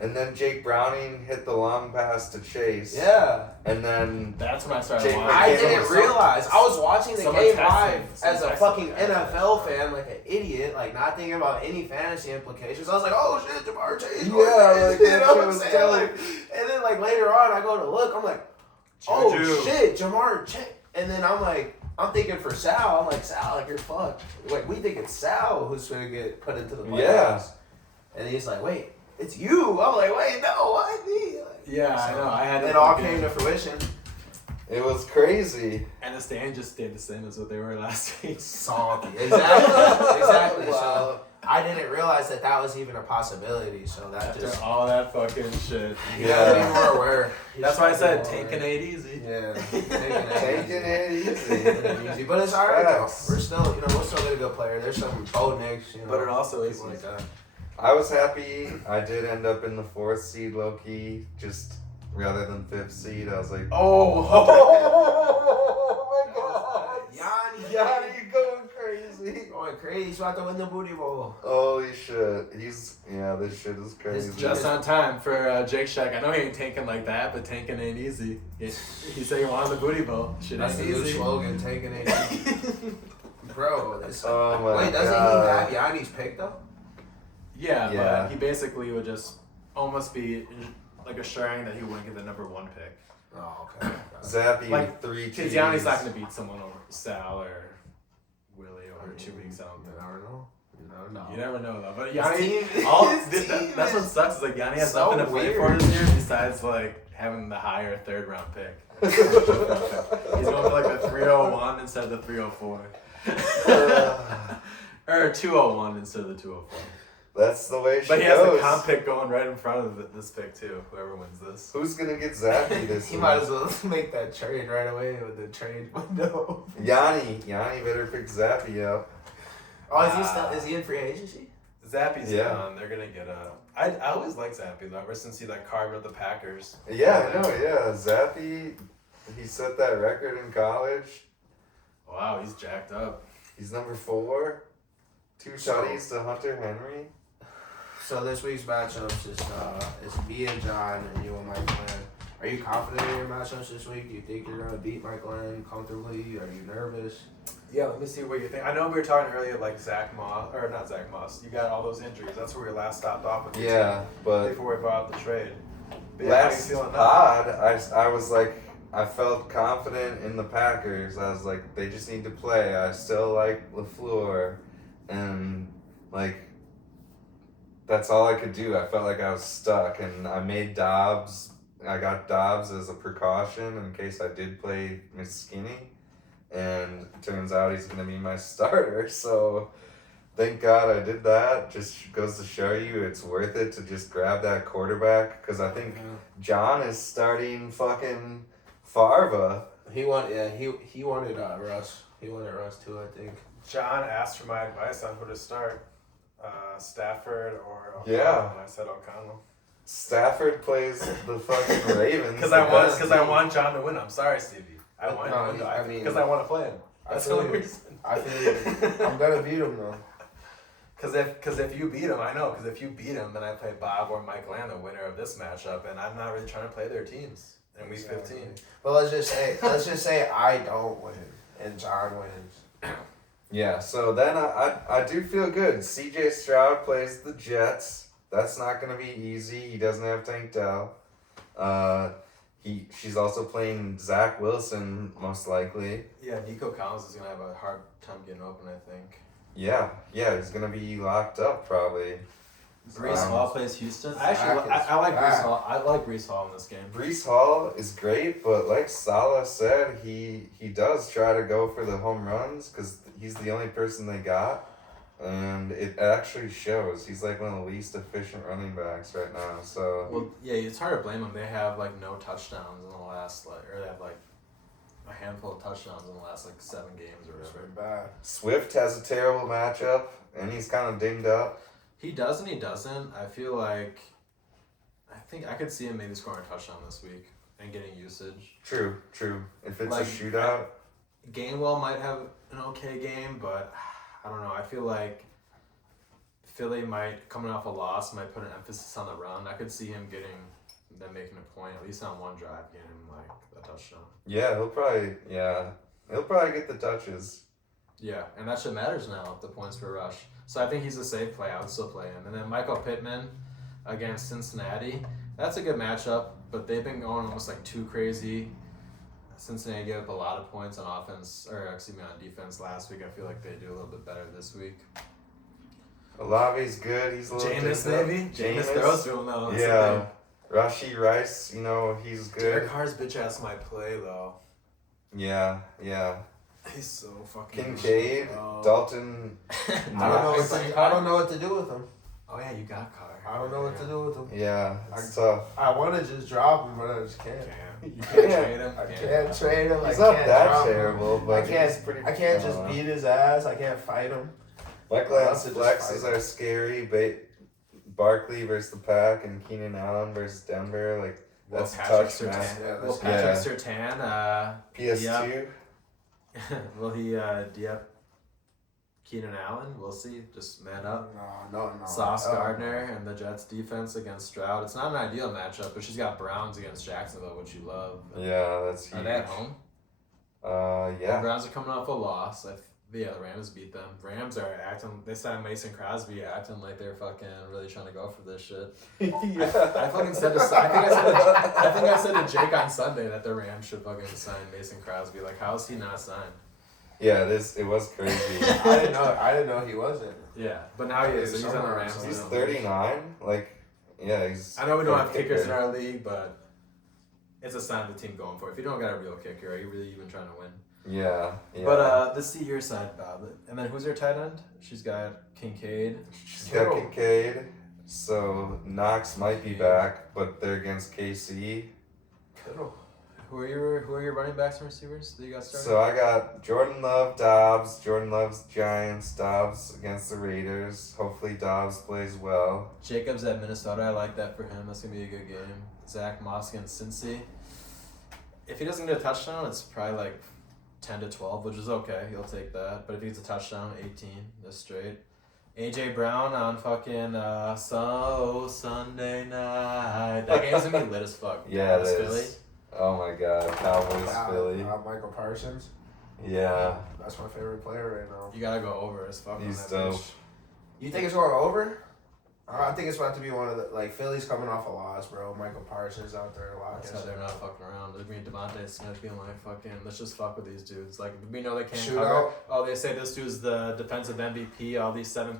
And then Jake Browning hit the long pass to Chase. Yeah. And then That's when I started Jake- watching. I Yeah, didn't Some- realize. I was watching the someone game texted live me. as a Someone fucking texted me. NFL fan, like an idiot, like not thinking about any fantasy implications. I was like, oh shit, Jamar Chase. Yeah, you like, that know shit what I'm was saying? dope. Like, and then like later on, I go to look, I'm like, oh Juju. shit, Jamar Chase. And then I'm like, I'm thinking for Sal. I'm like, Sal, like you're fucked. Like we think it's Sal who's gonna get put into the playoffs. Yeah. And he's like, wait, it's you. I'm like, wait, no, why me? Like, Yeah, I know. I had it all came to fruition. it was crazy. And the stand just stayed the same as what they were last week. Salty. Exactly. Exactly. Wow. So I didn't realize that was even a possibility. So that After just all that fucking shit. you gotta be more aware. You That's just why I gotta said be more taking aware. it easy. Yeah, Taking it easy. Taking it easy. But it's alright though. Facts. We're still, we'll still get a good player. There's some Bo Nix, But it also is people like like that. I was happy. I did end up in the 4th seed, low key, just rather than 5th seed. I was like, oh, my god, Yanni, Yanni going crazy. going crazy. He's about to win the booty bowl. Holy shit, this shit is crazy. it's just on time for Jake Shack. I know he ain't tanking like that, but tanking ain't easy. He said he wanted the booty bowl. Shit That's ain't the new easy. slogan. Taking it, bro. This, Oh my wait, doesn't god. he have Yanni's pick though? Yeah, Yeah. but he basically would just almost be like assuring that he wouldn't get the number 1 pick. Oh, okay. Zappy Like, 3 Because T's. Yanni's not going to beat someone over Sal or Willie over 2 weeks. I don't You think. never know. You never know. You never know though. But His Yanni, team- his team that's what is sucks. Is like Yanni has so nothing to fight for weird. this year besides like having the higher 3rd round pick. He's going for like the 301 instead of the 304, or 201 instead of the 204. That's the way she But he has goes. the comp pick going right in front of this pick too. Whoever wins this. Who's gonna get Zappy this He week? might as well make that trade right away with the trade window. Yanni better pick Zappy up. Oh, is he in free agency? Zappy's Yeah. gone. They're gonna get a. I always liked Zappy though. Ever since he like carved up the Packers. Yeah, I know. Yeah, Zappy. He set that record in college. Wow, he's jacked up. He's number 4. 2 tutties to Hunter Henry. So this week's matchups is me and John and you and Mike Glenn. Are you confident in your matchups this week? Do you think you're gonna beat Mike Glenn comfortably? Are you nervous? Yeah, let me see what you think. I know we were talking earlier like Zach Moss, or not Zach Moss. You got all those injuries. That's where we last stopped off with. Yeah, but Before we brought up the trade. But yeah, how you last feeling now? pod, I was like, I felt confident in the Packers. I was like, they just need to play. I still like LaFleur, and like, that's all I could do. I felt like I was stuck, and I made Dobbs. I got Dobbs as a precaution in case I did play Miss Skinny, and it turns out he's gonna be my starter. So, thank God I did that. Just goes to show you it's worth it to just grab that quarterback, because I think John is starting fucking Farva. He wanted he wanted Russ. He wanted Russ too, I think. John asked for my advice on who to start, Stafford or O'Connell, Yeah. and I said O'Connell. Stafford plays the fucking Ravens. Because I want John to win. I'm sorry, Stevie. I want him to win. Because I want to play him. That's the only reason. I feel I'm gonna beat him though. Because if you beat him, I know. Because if you beat him, then I play Bob or Michael Land, the winner of this matchup, and I'm not really trying to play their teams in week 15. But let's just say I don't win and John wins. Yeah, so then I do feel good. C.J. Stroud plays the Jets. That's not going to be easy. He doesn't have Tank Dell. She's also playing Zach Wilson, most likely. Yeah, Nico Collins is going to have a hard time getting open, I think. Yeah, he's going to be locked up, probably. Brees Hall plays Houston. Actually, I like Brees Hall. I like Brees Hall in this game. Brees Hall is great, but like Salah said, he does try to go for the home runs because he's the only person they got. And it actually shows. He's like one of the least efficient running backs right now. So well, yeah, it's hard to blame them. They have like no touchdowns in the last or they have like a handful of touchdowns in the last like 7 games or whatever. Bad. Swift has a terrible matchup, and he's kind of dinged up. He does and he doesn't. I feel like I think I could see him maybe scoring a touchdown this week and getting usage. True. If it's Like, a shootout, Gainwell might have an okay game, but I don't know. I feel like Philly might, coming off a loss, might put an emphasis on the run. I could see him them making a point, at least on one drive, getting like a touchdown. yeah, he'll probably get the touches. Yeah, and that shit matters now, the points per rush. So I think he's a safe play. I would still play him. And then Michael Pittman against Cincinnati. That's a good matchup, but they've been going almost like too crazy. Cincinnati gave up a lot of points on offense, or excuse me, on defense last week. I feel like they do a little bit better this week. Olave's good. He's a little Jameis, dinged up. maybe? Jameis throws to him, though. That's Yeah. Rashi Rice, he's good. Derek Carr's bitch ass might play, though. Yeah. He's so fucking... Kincaid, Dalton. I don't know what to do with him. Oh, yeah, you got Carr. I don't know what to do with him. Yeah, it's tough. I want to just drop him, but I just can't. You can't trade him. I can't trade him. He's I not can't that drop him. terrible, but he's pretty. I can't just beat his ass. I can't fight him. Michael Lance flexes are scary. Barkley versus the Pack and Keenan Allen versus Denver. Like that's Patrick touch match. Will Patrick Surtain, PS2. will he up Keenan Allen? We'll see. Just man up. No. Sauce Gardner and the Jets defense against Stroud. It's not an ideal matchup, but she's got Browns against Jacksonville, which you love. Yeah, that's huge. Are they at home? Yeah. The Browns are coming off a loss. The Rams beat them. Rams are acting. They signed Mason Crosby, acting like they're fucking really trying to go for this shit. I fucking said I think I said to Jake on Sunday that the Rams should fucking sign Mason Crosby. Like, how is he not signed? Yeah, it was crazy. I didn't know he wasn't. Yeah, but now he is. He's on the Rams. He's 39. Like, yeah, he's. I know we don't have kickers in our league, but it's a sign of the team going for it. If you don't got a real kicker, are you really even trying to win? Yeah. But let's see your side, Bob. And then who's your tight end? She's got Kincaid. She's got Kincaid. So Knox might be back, but they're against KC. Kittle. Who are your running backs and receivers that you got started? So I got Jordan Love, Dobbs. Jordan Love's Giants. Dobbs against the Raiders. Hopefully Dobbs plays well. Jacobs at Minnesota. I like that for him. That's gonna be a good game. Zach Moss against Cincy. If he doesn't get a touchdown, it's probably like 10-12, which is okay. He'll take that. But if he gets a touchdown, 18. That's straight. AJ Brown on fucking Sunday night. That game's gonna be lit as fuck. Yeah, it is. Philly. Oh my God, Cowboys, Philly. Michael Parsons. Yeah. That's my favorite player right now. You gotta go over as fuck. He's on that dope. bitch. You think it's going over? I think it's about to be one of the Philly's coming off a loss, bro. Michael Parsons out there That's how they're not fucking around. There's me and Devontae Smith being like, fucking, let's just fuck with these dudes. Like, we know they can't cover. Oh, they say this dude's the defensive MVP, all these 7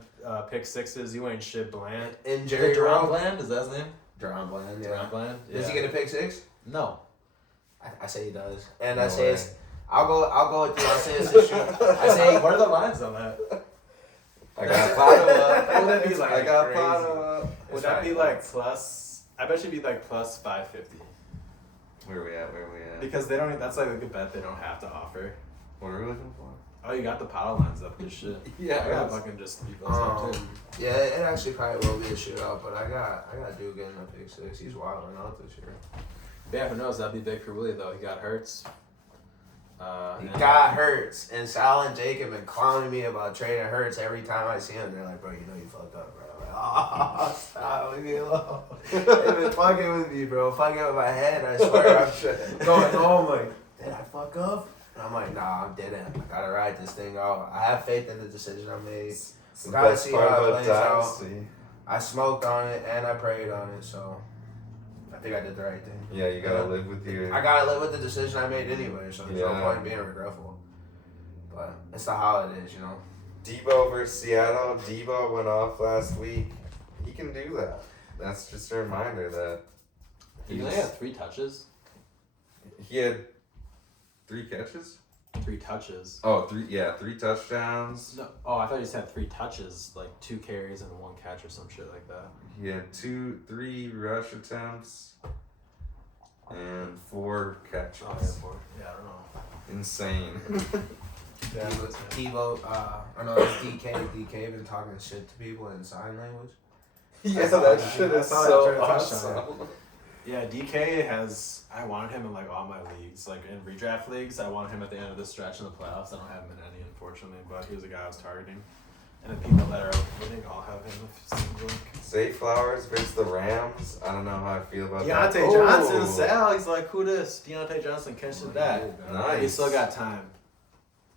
pick sixes. You ain't shit, Bland. And Jerry Deron Bland? Is that his name? Deron Bland, yeah. Deron Bland? Yeah. Does he get a pick 6? No. I say he does. And No I say way. it's... I'll go with you. I say it's a shoot. I say... What are the lines on that? I got Potter. Would that be like I got crazy? Potter. Would that be like plus... I bet you'd be like plus 550. Where are we at? Because they don't... That's like a good bet they don't have to offer. What are we looking for? Oh, you got the power lines up. Good shit. Yeah, I got fucking just beat those up too. Yeah, it actually probably will be a shootout, but I got Duke getting a pick six. He's wilding out this year. Yeah, who knows? That'd be big for Willie though. He got Hurts. He got Hurts, and Sal and Jake have been clowning me about trading Hurts every time I see him. They're like, bro, you know you fucked up, bro. I'm like, oh, stop, leave me alone. They've been fucking with me, bro. Fucking with my head. I swear, I'm going home like, did I fuck up? And I'm like, nah, I didn't. I gotta ride this thing out. I have faith in the decision I made. We gotta see how it plays out. I smoked on it and I prayed on it, so I think I did the right thing. Yeah, you gotta live with your. I gotta live with the decision I made anyway, so there's no point in being regretful. But it's not how it is, you know. Debo versus Seattle. Debo went off last week. He can do that. That's just a reminder that He only had 3 touches. he had 3 catches. 3 touches. Oh, 3 touchdowns. No. Oh, I thought you said 3 touches, like 2 carries and 1 catch or some shit like that. He had 3 rush attempts and 4 catches. Oh, yeah, 4. Yeah, I don't know. Insane. Yeah. Devo, I know it's DK. DK been talking shit to people in sign language. Yeah, that shit I is saw that so during the awesome. touchdown. Yeah, DK has. I wanted him in like all my leagues, like in redraft leagues. I wanted him at the end of the stretch in the playoffs. I don't have him in any, unfortunately, but he was a guy I was targeting. And the people that are winning all have him. If it seems like. Zay Flowers versus the Rams. I don't know how I feel about that. Deontay Johnson, Sal. He's like, who this? Deontay Johnson catching that. Nice. He still got time.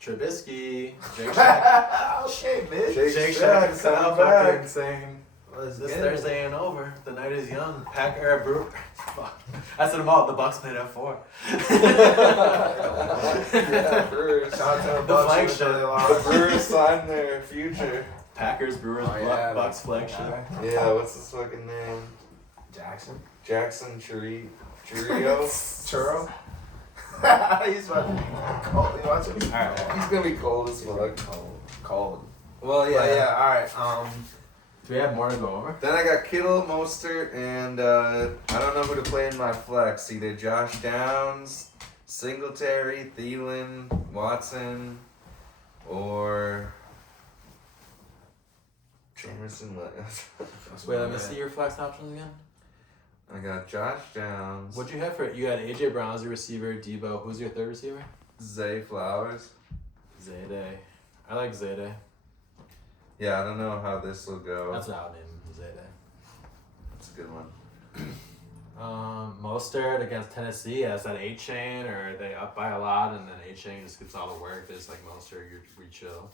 Trubisky, Jake Shack. Okay, bitch. Jake Shack and Sal fucking saying. Let's This get it. Thursday ain't over. The night is young. Packer, Brewer. Fuck. I said them all. The Bucks played at 4. Yeah, Brewers. Shout out to The Bucks, flagship. even though they The lost. Brewers signed their future. Packers, Brewers, Oh, yeah. Bucks flagship. Yeah, what's his fucking name? Jackson. Jackson Churio. Churro. He's about to be cold. You watch him? Alright. He's gonna be cold as fuck. Cold. Well, yeah. All right. Do we have more to go over? Then I got Kittle, Mostert, and I don't know who to play in my flex. Either Josh Downs, Singletary, Thielen, Watson, or Jamerson. Wait, let me see your flex options again. I got Josh Downs, What'd you have for? You had AJ Brown as your receiver, Debo. Who's your third receiver? Zay Flowers. Zayday. I like Zayday. Yeah, I don't know how this will go. That's not a name, Zayday. That's a good one. Mostert against Tennessee has that 8 chain, or are they up by a lot, and then 8 chain just gets all the work. There's like Mostert, we chill.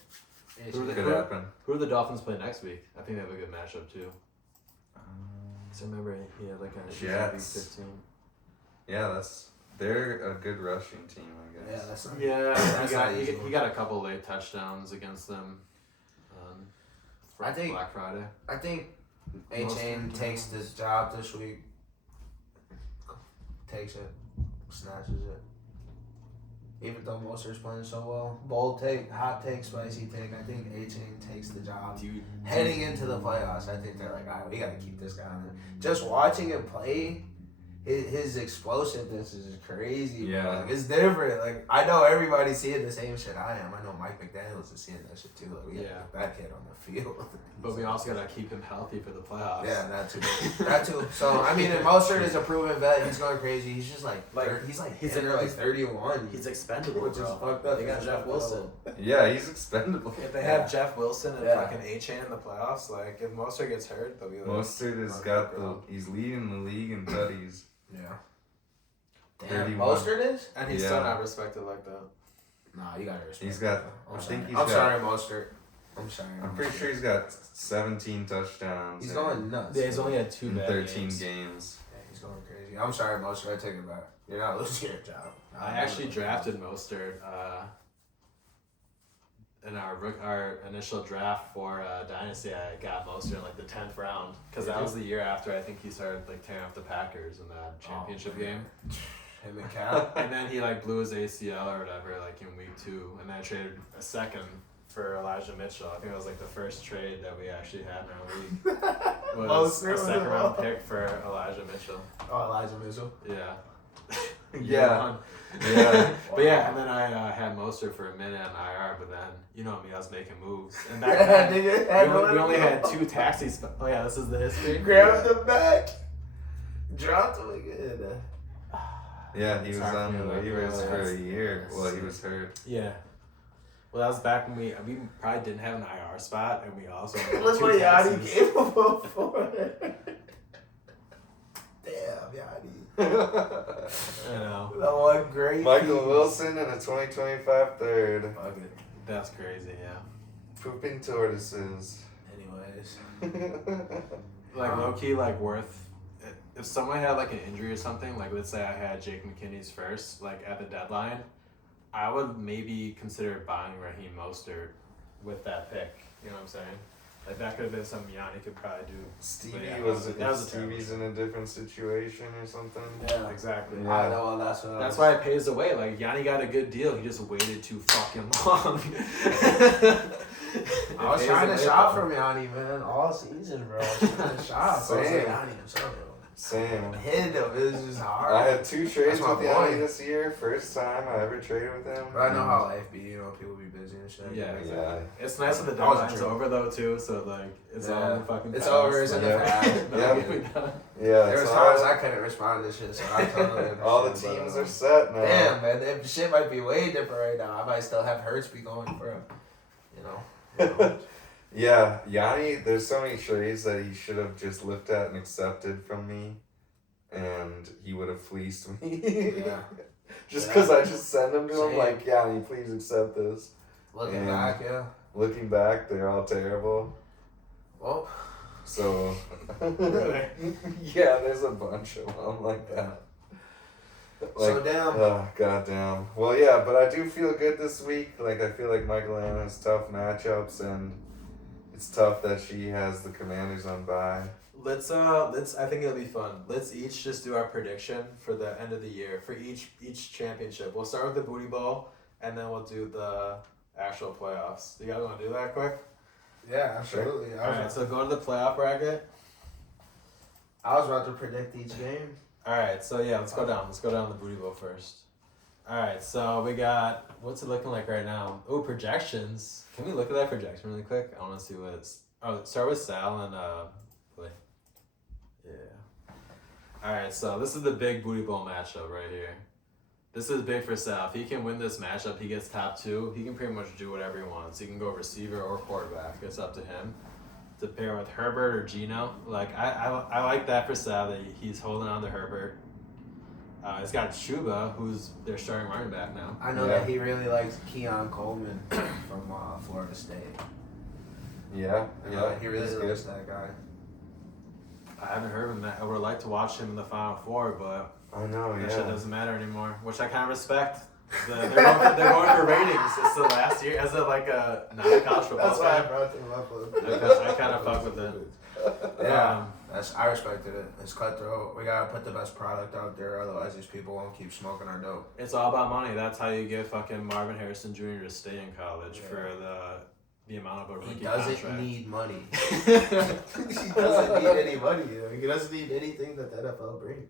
Could happen. Who do the Dolphins play next week? I think they have a good matchup too. Cause I remember he had like a Jets. week 15. Yeah, they're a good rushing team, I Yeah, guess. that's not. Yeah, easy. he got a couple late touchdowns against them. For I think- Black Friday. I think A-Chain takes this job this week. Takes it, snatches it. Even though Mostert's playing so well, bold take, hot take, spicy take. I think A-Chain takes the job. Dude, Heading into the playoffs, I think they're like, all right, we got to keep this guy on there. Just watching him play, his explosiveness is crazy. Bro. Yeah. Like, it's different. Like, I know everybody's seeing the same shit I am. I know Mike McDaniels is seeing that shit too. Like, we got to get that kid on the field. but we also gotta keep him healthy for the playoffs. Yeah, that too. That too. So I mean, and Mostert is a proven vet. He's going crazy. He's just like he's in like 31. He's expendable, Which is bro. fucked up. They got Jeff Wilson. Yeah, he's expendable. If they Yeah. have Jeff Wilson and Yeah. fucking A-Chain in the playoffs, like if Mostert gets hurt, they'll be like. Mostert has got he's leading the league in tutties. Yeah. Damn, 31. Mostert is? And he's Yeah. still not respected like that. Nah, you gotta respect. He's got. that. I I'm think sorry. he's I'm got. sorry, Mostert. I'm sorry. I'm pretty sure he's got 17 touchdowns. He's in- going nuts. Yeah, he's only had 2 in bad 13 games. games. Yeah, he's going crazy. I'm sorry, Mostert. I take it back. You're not losing your job. I actually drafted Mostert in our initial draft for Dynasty. I got Mostert in like the 10th round because that was the year after I think he started like tearing up the Packers in that championship game. Him and Cal. And then he like blew his ACL or whatever like in week 2, and then I traded a second for Elijah Mitchell. I think it was like the first trade that we actually had in our league. Was Mostert a was second round involved. pick for Elijah Mitchell. Oh, Elijah Mitchell. Yeah. Yeah. Yeah. But yeah, and then I had Mostert for a minute on IR, but then, you know me, I was making moves. And back then, we only had 2 taxi spots. Oh yeah, this is the history. Grab the back. Dropped him again. Yeah, he was Sorry on for that, waivers bro. for a year. Well, he was hurt. Yeah. Well, that was back when we probably didn't have an IR spot, and we also had Look 2 what Yanni taxis. capable for. Damn, Yanni. I know. That one great. Michael piece. Wilson and a 2025 third. Fuck it. That's crazy, yeah. Pooping tortoises. Anyways. Like low key, like worth. If someone had like an injury or something, like let's say I had Jake McKinney's first, like at the deadline, I would maybe consider buying Raheem Mostert with that pick. You know what I'm saying? Like that could have been something Yanni could probably do. Stevie Yeah, was that if was a terrible Stevie's in a different situation or something. Yeah. Exactly. Yeah. I know, that's what That's why it pays the way. Like Yanni got a good deal. He just waited too fucking long. I was trying to shop from Yanni, man, all season, bro. I was trying to shop. So I was like, Same. Yanni, I'm sorry, bro. Same. Hit him. It was just hard. I had 2 trades That's my with Yanni boy. this year. First time I ever traded with him. But I know how life be, you know, people be busy and shit. Yeah, Yeah. It's nice that the That was a deadline's dream. over though too. So like it's all in the fucking. It's past. over. It's in the Yeah. past. Yeah. Yeah. Yeah. There was it's times all- I couldn't respond to shit, so I totally all the understand, teams but, are set now. Damn, man, if shit might be way different right now. I might still have Hurts be going for him. You know. Yeah, Yanni, there's so many trades that he should have just looked at and accepted from me, and he would have fleeced me. Yeah. Just Yeah. because I just send them to him, Same. like, Yanni, please accept this. Looking And- back, yeah. Looking back, they're all terrible. Well, So, Really? yeah, there's a bunch of them like that. so damn. Oh, goddamn. Well, yeah, but I do feel good this week. Like, I feel like Michael Ann has tough matchups, and it's tough that she has the Commanders on bye. Let's I think it'll be fun. Let's each just do our prediction for the end of the year for each championship. We'll start with the booty bowl, and then we'll do the actual playoffs. You guys want to do that quick? Yeah, absolutely. All right, so go to the playoff bracket. I was about to predict each game. All right, so yeah, let's go down. Let's go down the booty bowl first. All right, so we got what's it looking like right now? Oh, projections. Can we look at that projection really quick? I want to see what it's. Oh, start with Sal and Billy. Yeah. All right, so this is the big booty bowl matchup right here. This is big for Sal. If he can win this matchup, he gets top 2. He can pretty much do whatever he wants. He can go receiver or quarterback. It's up to him. To pair with Herbert or Geno. Like I like that for Sal that he's holding on to Herbert. He's got Chuba, who's their starting running back now. I know Yeah. that he really likes Keon Coleman from Florida State. Yeah, I know yeah. that he really he's likes good. that guy. I haven't heard of him. I would like to watch him in the Final Four, but I know, that shit yeah. doesn't matter anymore, which I kind of respect. They're going for ratings. It's the last year as a like a non-college football That's why I fan. brought them up with. I kind of fuck with it. Yeah, I respected it. It's cutthroat. We gotta put the best product out there, otherwise these people won't keep smoking our dope. It's all about money. That's how you get fucking Marvin Harrison Jr. to stay in college Yeah. for the amount of a rookie He doesn't contract. need money. He doesn't need any money. You know? He doesn't need anything that the NFL brings.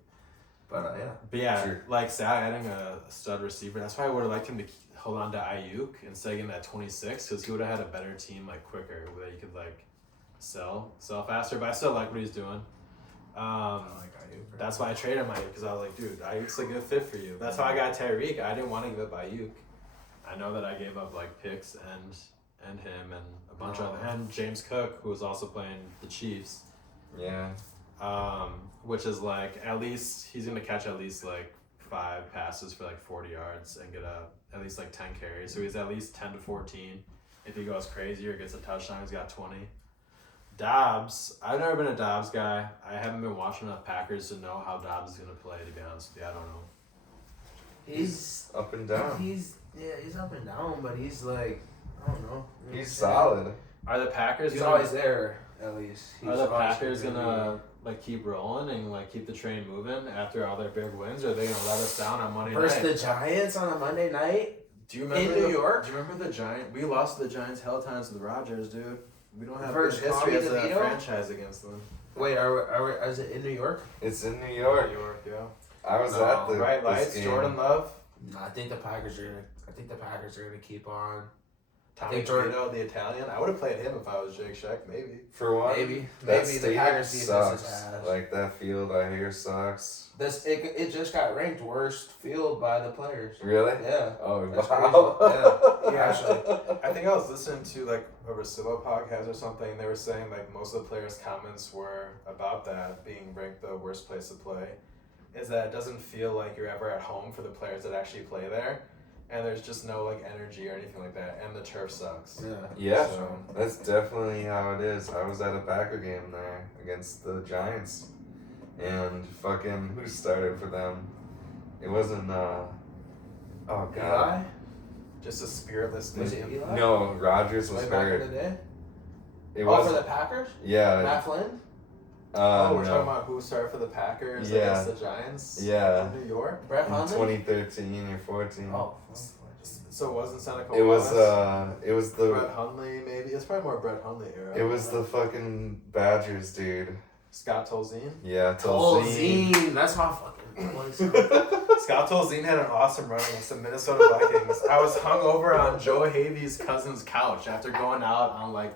But yeah. But yeah, Sure. like Sal adding a stud receiver. That's why I would have liked him to hold on to Ayuk instead of getting that 26, because he would have had a better team like quicker, where he could like sell faster. But I still like what he's doing. I like Ayuk. That's why I traded him Ayuk, because I was like, dude, Ayuk's a good fit for you. That's how I got Tyreek. I didn't want to give up Ayuk. I know that I gave up like picks and him and a bunch of and James Cook, who was also playing the Chiefs. Yeah. Which is like at least he's gonna catch at least like 5 passes for like 40 yards and get at least like 10 carries. So he's at least 10 to 14. If he goes crazy or gets a touchdown, he's got 20. Dobbs, I've never been a Dobbs guy. I haven't been watching enough Packers to know how Dobbs is gonna play. To be honest with you, I don't know. He's Up and down. he's up and down, but he's like I don't know. You know what I'm He's saying? solid. Are the Packers? He's gonna, always there at least. Are He's the always Packers gonna gonna like keep rolling and like keep the train moving after all their big wins? Or are they gonna let us down on Monday versus night? the Giants on a Monday night? Do you remember in New York? Do you remember the Giants? We lost to the Giants hell times with the Rodgers, dude. We don't have First good history Tommy as a DeVito? franchise against them. Wait, is it in New York? It's in New New York. York, yeah. I was at the Bright this lights, game. Jordan Love, No, I think the Packers are gonna keep on. Tommy Torino, the Italian. I would have played him if I was Jake Scheck, maybe. For one, Maybe that the stadium Packers defense is sucks. ass. Like that field, I hear sucks. It just got ranked worst field by the players. Really? Yeah. Oh That's wow. crazy. Yeah, Actually. I think I was listening to like a Russillo podcast or something. They were saying like most of the players' comments were about that being ranked the worst place to play. Is that it doesn't feel like you're ever at home for the players that actually play there, and there's just no like energy or anything like that, and the turf sucks. Yeah. Yeah, So- that's definitely how it is. I was at a Packer game there against the Giants, and fucking who started for them? It wasn't. Oh god. Eli? Just a spiritless Was it stadium. Eli? No, Rodgers was Way back in hurt. the day? It Oh, was. for the Packers? Yeah. Matt Flynn? Oh, we're no. talking about who started for the Packers Yeah. against the Giants. Yeah. In New York. Brett In Hundley? 2013 or 14. Oh. So it wasn't Seneca It was Wallace? the Brett Hundley, maybe. It's probably more Brett Hundley era. it was the fucking Badgers, dude. Scott Tolzien. Yeah, Oh, Tolzien. Zine. That's my fucking place. Scott Tolzien had an awesome run against the Minnesota Vikings. I was hungover on Joe Havey's cousin's couch after going out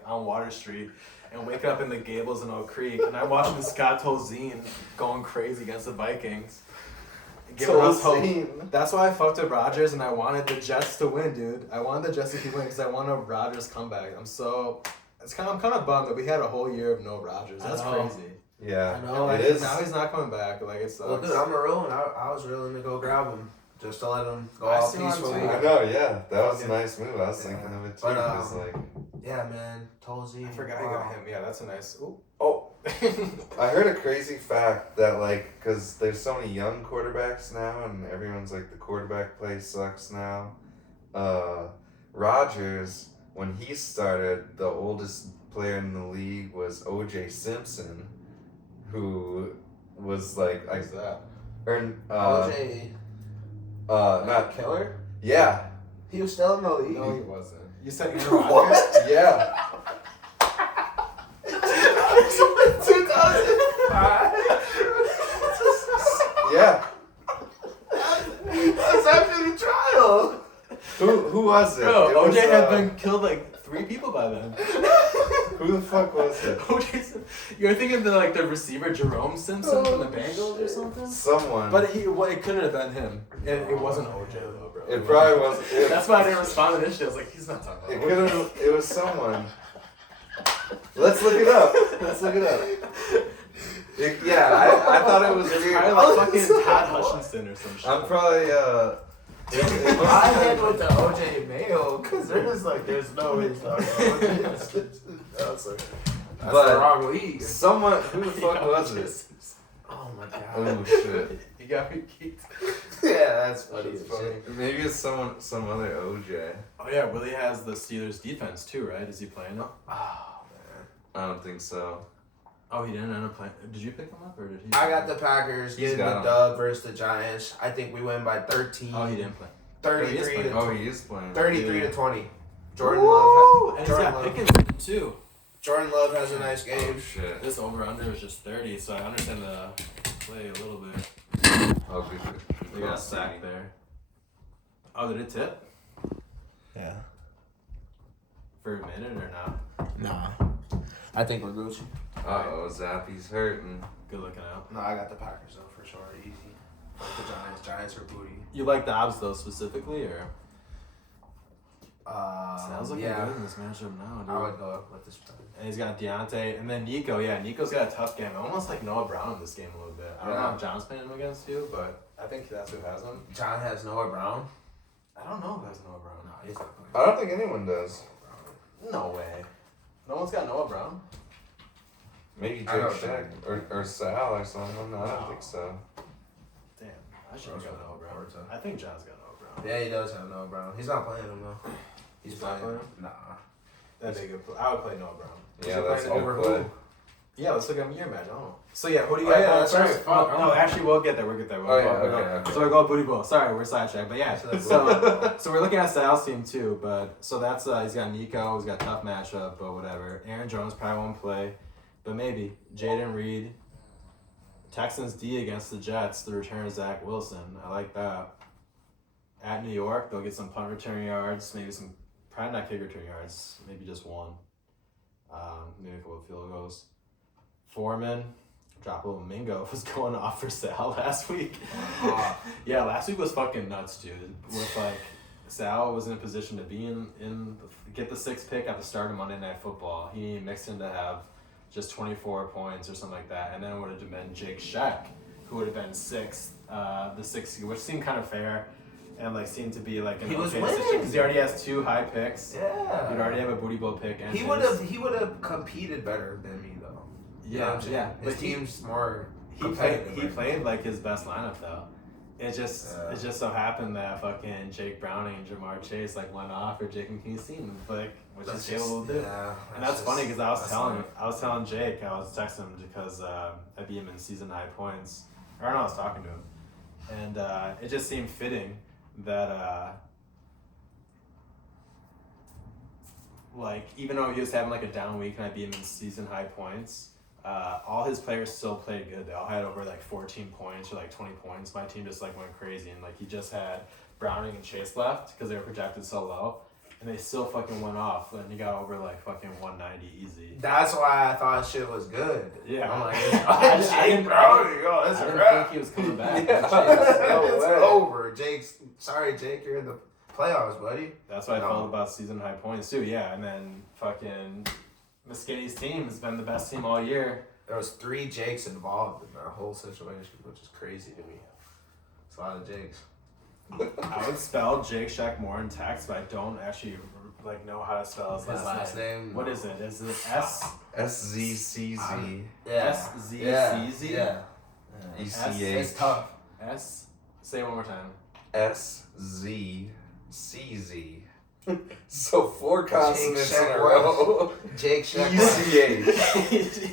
on Water Street and waking up in the Gables in Oak Creek, and I watched Scott Tolzien going crazy against the Vikings. Giving us hope. Tolzien. That's why I fucked with Rodgers, and I wanted the Jets to win, dude. I wanted the Jets to keep winning because I want a Rodgers comeback. I'm kind of bummed that we had a whole year of no Rodgers. That's I know. crazy. Yeah, I know, And it is. now he's not coming back. Like it sucks. Well, dude, I'm a real one. I was willing to go grab him just to let him go I out see him peacefully. too. I know, yeah, that was a Fucking- nice move. I was Yeah. thinking of it too. But, 'Cause, like, Yeah, man. Tolzien. I forgot I got him. Yeah, that's a nice. Ooh. oh, I heard a crazy fact that like, cause there's so many young quarterbacks now, and everyone's like the quarterback play sucks now. Rodgers, when he started, the oldest player in the league was O.J. Simpson, who was like Who's that? earned OJ. not Killer? yeah He was still in the league. No, he wasn't. You said Aaron Rodgers? What? yeah 2005. yeah. That's after the trial. Who was it? Bro, It was, OJ had been killed like 3 people by then. Who the fuck was it? OJ's, you're thinking the receiver Jerome Simpson from the Bengals or something? Someone. But it couldn't have been him. It wasn't OJ though, bro. It probably was. That's why I didn't respond to this shit. I was like, he's not talking It about could have. It was someone. Let's look it up. Let's look it up. Yeah, I thought it was weird. Probably like fucking Todd Hutchinson or some shit. I'm probably I had with the OJ Mayo because there's no way he's talking about OJ. That's But- the wrong league. someone. Who the fuck was it? Oh my god. Oh shit. You got me geeked. Yeah, that's funny. That's as funny. shit. Maybe it's some other OJ. Oh yeah, Willie has the Steelers defense too, right? Is he playing it? Oh man. I don't think so. Oh, he didn't end up playing. Did you pick him up or did he? I got the Packers He's getting the got 'em. dub versus the Giants. I think we win by 13. Oh, he didn't play. 33 to Oh, he is playing. 33 Yeah. to 20. Jordan Woo! Love. And he's Jordan got Love. Pickens too. Jordan Love has a nice Oh game. shit. This over/under is just 30, so I understand the play a little bit. Oh, good. They got a sack there. Oh, did it tip Yeah. for a minute or not? Nah. I think we're Gucci. Oh, Zappy's hurting. Good looking out. No, I got the Packers though for sure. Easy. Fuck the Giants. Giants are booty. You like Dobbs though specifically, or? Sounds looking yeah. good in this matchup now, dude. I would go with this. And he's got Deontay, and then Nico. Yeah, Nico's got a tough game. Almost like Noah Brown in this game a little bit. I don't know if John's playing him against you, but I think that's who has him. John has Noah Brown. I don't know who has Noah Brown. No, he's not playing. I don't think anyone does. No way. No one's got Noah Brown. Maybe I Jake know Shack or Sal or someone. No, I don't think so. Damn, I should have got Noah Brown. Or two. I think John's got Noah Brown. Yeah, he does have Noah Brown. He's not playing him though. He's not playing him? Nah. That'd be a good play. I would play Noah Brown. Yeah, he that's a playing good over play. who? Yeah, let's look at your match. Oh. So yeah, who do you Oh, got? yeah, going that's first? right. Fuck, No, I'm- actually, we'll get there. We'll get there. We'll Oh, go, yeah, we'll go. okay. So we go booty ball. Sorry, we're sidetracked, but yeah. So we're looking at Sal's team too, but so that's he's got Nico, he's got a tough matchup, but whatever. Aaron Jones probably won't play, but maybe Jaden Reed, Texans D against the Jets, the return of Zach Wilson. I like that. At New York, they'll get some punt return yards, maybe some, probably not kick return yards, maybe just one. Maybe a couple of field goals. Foreman, Droppo Mingo was going off for Sal last week. Yeah, last week was fucking nuts, dude. With like, Sal was in a position to be get the 6th pick at the start of Monday Night Football. He mixed in to have just 24 points or something like that, and then it would have been Jake Scheck, who would have been 6th, the 6th, which seemed kind of fair, and like seemed to be like an he was okay winning decision because he already has 2 high picks. Yeah, He'd already have a booty bowl pick, and he would have competed better than me though. Yeah, yeah. His But team's more. He played like his best lineup though. It just so happened that fucking Jake Browning and Jamar Chase like went off for Jake McKinsey, like which is able to do. Yeah, and that's funny because I was telling Jake, I was texting him because I beat him in season high points. Or no, I was talking to him, and it just seemed fitting that like even though he was having like a down week and I beat him in season high points. All his players still played good. They all had over like 14 points or like 20 points. My team just like went crazy, and like he just had Browning and Chase left because they were projected so low, and they still fucking went off. And he got over like fucking 190 easy. That's why I thought shit was good. Yeah, I'm like, I didn't think he was coming back. Yeah, it's over. Sorry, Jake, you're in the playoffs, buddy. That's what I felt about season high points too. Yeah, and then fucking Muschietti's team has been the best team all year. There was 3 Jakes involved in that whole situation, which is crazy to me. It's a lot of Jakes. I would spell Jake Scheck more in text, but I don't actually like know how to spell his last name. What is it? Is it S? SZCZ. SZCZ? Yeah. ECH. It's tough. S? Say it one more time. SZCZ. So 4 consonants in a row. Jake Scheck. ECH.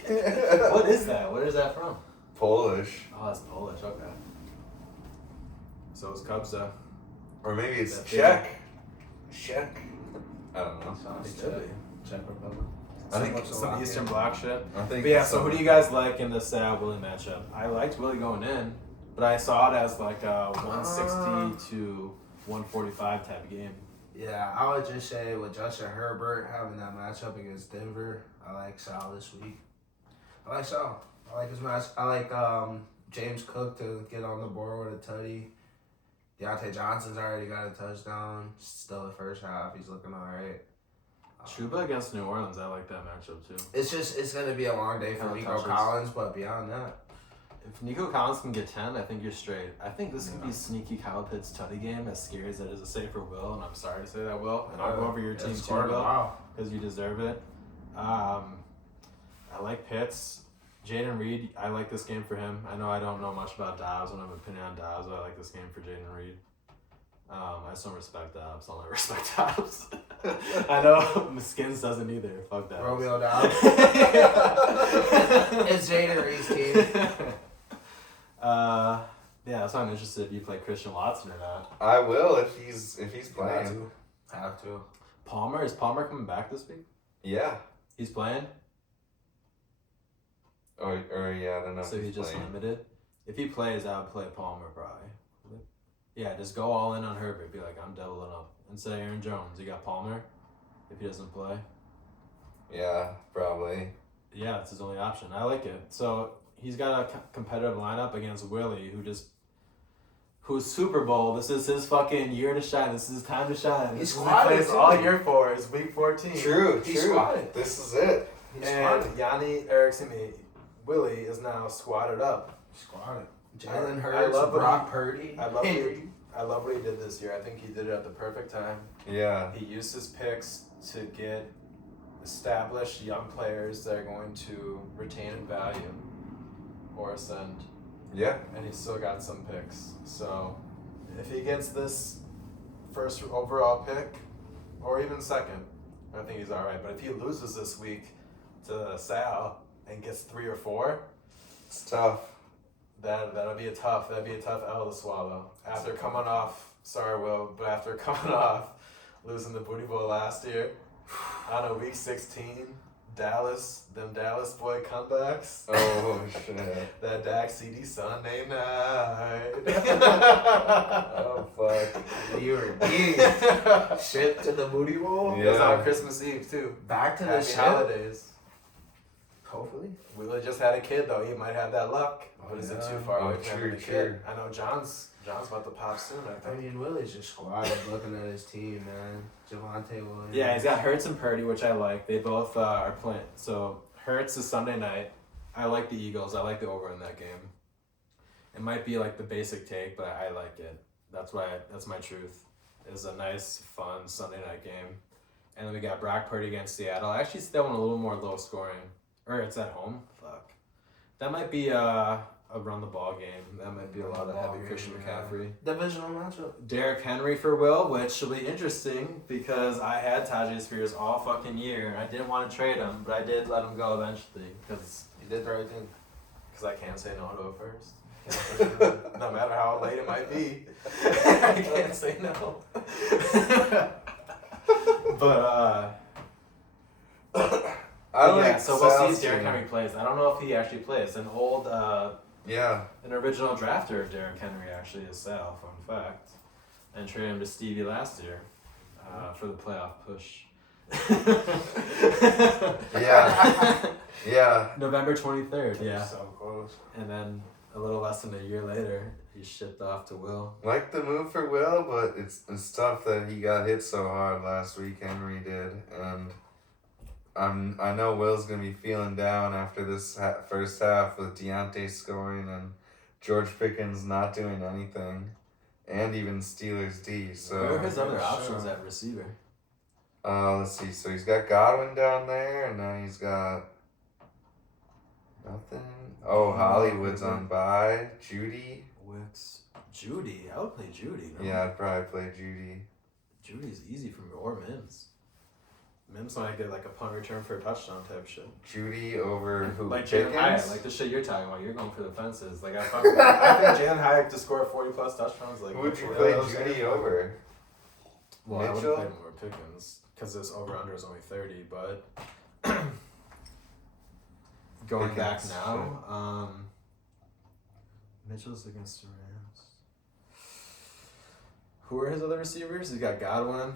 What is that? Where is that from? Polish. Oh, that's Polish. Okay. So it's Cubs, Or maybe it's That's Czech. Czech. I don't know. Czech Republic. I think Some Eastern Bloc shit. I think. But yeah, so who do you guys like in the Sal Willie matchup? I liked Willie going in, but I saw it as like a 160 to 145 type of game. Yeah, I would just say with Justin Herbert having that matchup against Denver, I like Sal this week. I like Sal. I like his match. I like James Cook to get on the board with a tutty. Deontay Johnson's already got a touchdown. Still the first half. He's looking all right. Chuba against New Orleans, I like that matchup too. It's going to be a long day for Nico Collins, but beyond that. If Nico Collins can get 10, I think you're straight. I think this could be sneaky Kyle Pitts tutty game, as scary as it is to say for Will, and I'm sorry to say that, Will. And I'll go over your team too, Will, because you deserve it. I like Pitts. Jaden Reed, I like this game for him. I know I don't know much about Dobbs. I don't have an opinion on Dobbs, but I like this game for Jaden Reed. I just don't respect Dobbs. I'll never respect Dobbs. I know Skins doesn't either. Fuck that. Romeo Dobbs. It's Jaden Reed's team. Yeah, that's why I'm interested if you play Christian Watson or not. I will if he's playing. Have to. Palmer, is Palmer coming back this week? Yeah. He's playing? Or yeah, I don't know. So if he's just playing. limited? If he plays, I would play Palmer probably. Yeah, just go all in on Herbert. Be like, I'm doubling up. And say Aaron Jones. You got Palmer if he doesn't play. Yeah, probably. Yeah, it's his only option. I like it. So he's got a competitive lineup against Willie, who's Super Bowl. This is his fucking year to shine. This is his time to shine. He's squatted. This all year for is week 14. True. He's squatted. This is it. Willie is now squatted up. Squatted. Jalen Hurts, Brock Purdy. I love what he did this year. I think he did it at the perfect time. Yeah. He used his picks to get established young players that are going to retain in value or ascend. Yeah. And he's still got some picks. So if he gets this first overall pick or even second, I think he's all right. But if he loses this week to Sal and gets 3 or 4, it's tough. That'll be a tough L to swallow. After coming off, sorry Will, but after coming off losing the Booty Bowl last year on a week 16 Them Dallas boy comebacks. Oh shit. That Dak CD Sunday night. Oh fuck. You were deep. Ship to the booty bowl. It was Yeah. on Christmas Eve too. Back to the Happy ship. holidays. Hopefully. Willie just had a kid though. He might have that luck. But is it too far Oh, away from having a true. kid? I know John's about to pop soon. I I think. mean, Willie's just squad looking at his team, man. Javante Williams. Yeah, he's got Hurts and Purdy, which I like. They both are playing. So Hurts is Sunday night. I like the Eagles. I like the over in that game. It might be like the basic take, but I like it. That's my truth. It's a nice, fun Sunday night game. And then we got Brock Purdy against Seattle. I actually see that one a little more low scoring. Or it's at home. Fuck. That might be a run the ball game. That might be a lot of heavy Christian McCaffrey. Divisional matchup. Derrick Henry for Will, which will be interesting because I had Tajay Spears all fucking year and I didn't want to trade him, but I did let him go eventually because You did the right thing. I can't say no to it first. No matter how late it might be, I can't say no. But I yeah, like so we'll see Sal's if Derrick team. Henry plays. I don't know if he actually plays. An old Yeah. an original drafter of Derrick Henry actually is Sal, fun fact, and traded him to Stevie last year for the playoff push. Yeah. Yeah. November 23rd, yeah. So close. And then a little less than a year later, he shipped off to Will. Like the move for Will, but it's tough that he got hit so hard last week. Henry did, and I know Will's gonna be feeling down after this first half with Deontay scoring and George Pickens not doing anything, and even Steelers D. So Who are his other options at receiver? let's see. So he's got Godwin down there, and then he's got nothing. Oh, Hollywood's on bye. Judy. Wicks. Judy. I would play Judy. No? Yeah, I'd probably play Judy. Judy's easy for me. Or Mims. Mims might get like a punt return for a touchdown type shit. Judy over who? Like Jalen Pickens? Hyatt, like the shit you're talking about. You're going for the fences. Like I think Jalen Hyatt to score 40 plus touchdowns. Like Who would you what play else? Judy over? Well, I would Mitchell? play more Pickens because this over under is only 30. But going back Pickens, now, Mitchell's against the Rams. Who are his other receivers? He's got Godwin in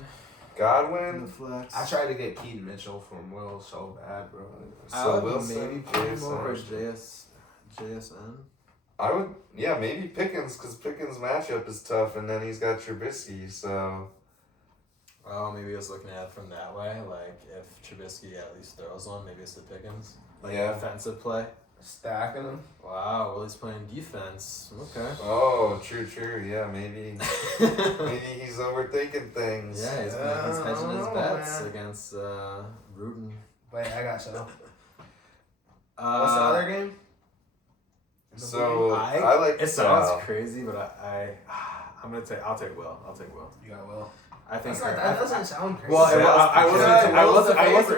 the Godwin. flex. I tried to get Keaton Mitchell from Will so bad, bro. I So would Wilson, maybe put him Jason. over JSN. I would, yeah, maybe Pickens, because Pickens' matchup is tough, and then he's got Trubisky, so. Oh, maybe I was looking at it from that way. Like, if Trubisky at least throws one, maybe it's the Pickens. Like, Yeah. offensive play. Stacking them. Wow, well, he's playing defense. Okay. Oh, true, yeah, maybe. Maybe he's overthinking things. Yeah, he's I hedging don't his know, bets man. against Rutan. Wait, I got you. What's the Uh, other game? So, I like it sounds Sal. crazy, but I'm gonna take. I'll take Will. You got Will. I think. That doesn't sound crazy. Well, Sal's I the wasn't.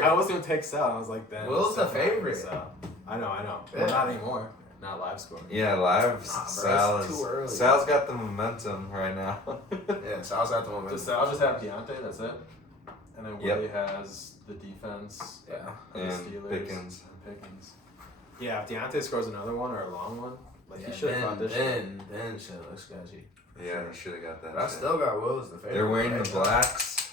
guy. I wasn't gonna take Sal. I was like, then Will's the definitely favorite. Sal. I know. Yeah. Well, not anymore. Not live scoring. Yeah, live. Nah, bro, Sal it's too early. is. Sal's got the momentum right now. Yeah, so I was at the moment. Does Sal just have Deontay? That's it. And then Yep. Willie has the defense. Yeah. And the And Steelers Pickens. And Pickens. Yeah, if Deontay scores another one or a long one, like Yeah, he should have caught this shit. then shit looks sketchy. Yeah, he should have got that. But I shit. still got Will as the favorite. They're wearing right the now. blacks.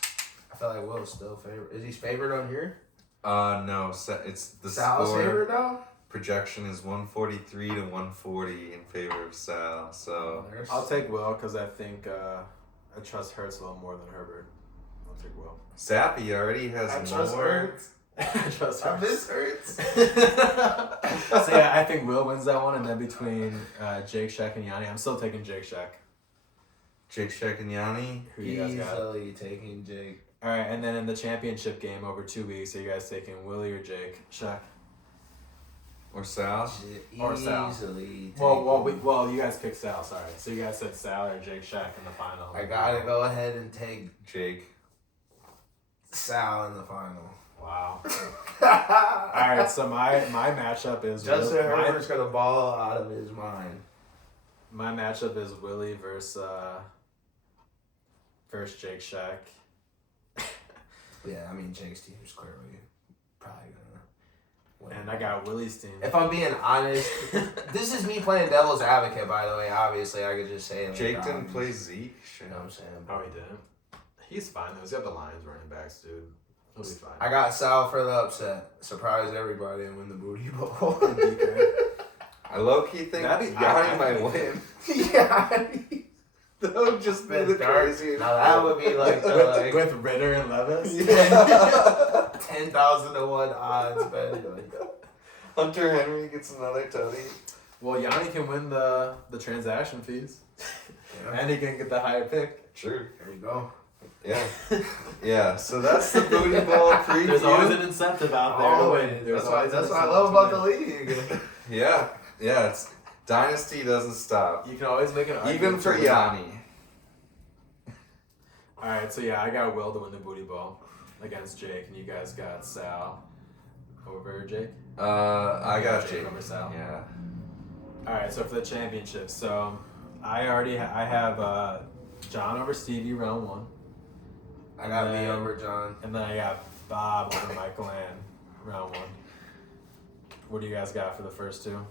I feel like Will's still favorite. Is he favorite on here? No, it's the Sal's score. favorite though? Projection is 143 to 140 in favor of Sal. So I'll take Will because I think I trust Hurts a little more than Herbert. I'll take Will. Sappy already has I more. trust Hurts. I trust I Hurts. miss Hurts. So yeah, I think Will wins that one, and then between Jake Shack and Yanni, I'm still taking Jake Shack. Jake Shekinyani. Who you guys got? Easily taking Jake. All right, and then in the championship game over 2 weeks, are you guys taking Willie or Jake? Shack. Or Sal. Or Sal. Easily. Well, you guys picked Sal. Sorry, so you guys said Sal or Jake Shack in the final. I gotta go ahead and take Jake. Sal in the final. Wow. All right, so my matchup is Justin my Herbert's gonna ball out of his mind. matchup is Willie versus Jake Shack. Yeah, I mean Jake's team is clearly probably gonna. And I got Willie's team. If I'm being honest, this is me playing devil's advocate, by the way. Obviously, I could just say... Like, Jake didn't play Zeke. You know what I'm saying? Oh, he didn't? He's fine, though. He's got the Lions running backs, dude. He'll be fine. I got Sal for the upset. Surprise everybody and win the booty bowl. I low-key think Yanni might win. Yeah. That would just be the craziest. Now that would be like the like With Ritter and Levis? 10,000 to 1 odds, man. Hunter Henry gets another tutty. Well, Yanni can win the transaction fees. Yeah. And he can get the higher pick. True. There you go. Yeah. Yeah, so that's the booty bowl preview. There's always an incentive out there to win. That's what I love about the league. Yeah. Yeah, it's Dynasty doesn't stop. You can always make an argument. Even for Yanni. Alright, so yeah, I got Will to win the booty bowl against Jake, and you guys got Sal over Jake? I got Jake over Sal. Yeah. Alright, so for the championship, so I have John over Stevie round 1. I got me over John. And then I got Bob over Michael Ann round 1. What do you guys got for the first two?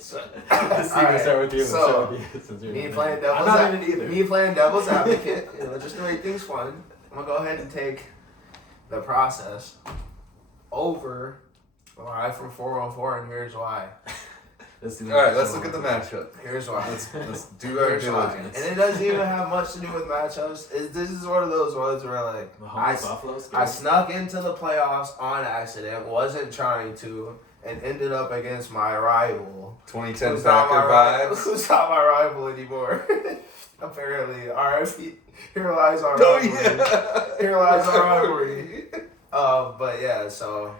Start with you. So, me playing devil's advocate. You know, just to make things fun. I'm gonna go ahead and take the process over live from 404, and here's why. Alright, let's look at the matchup. Here's why. Let's do our diligence. And it doesn't even have much to do with matchups. This is one of those ones where like I snuck into the playoffs on accident, wasn't trying to, and ended up against my rival. 2010 Packer vibes. Who's not my rival anymore? Apparently, RIP. Here lies our rivalry. Here lies our rivalry. But yeah, so.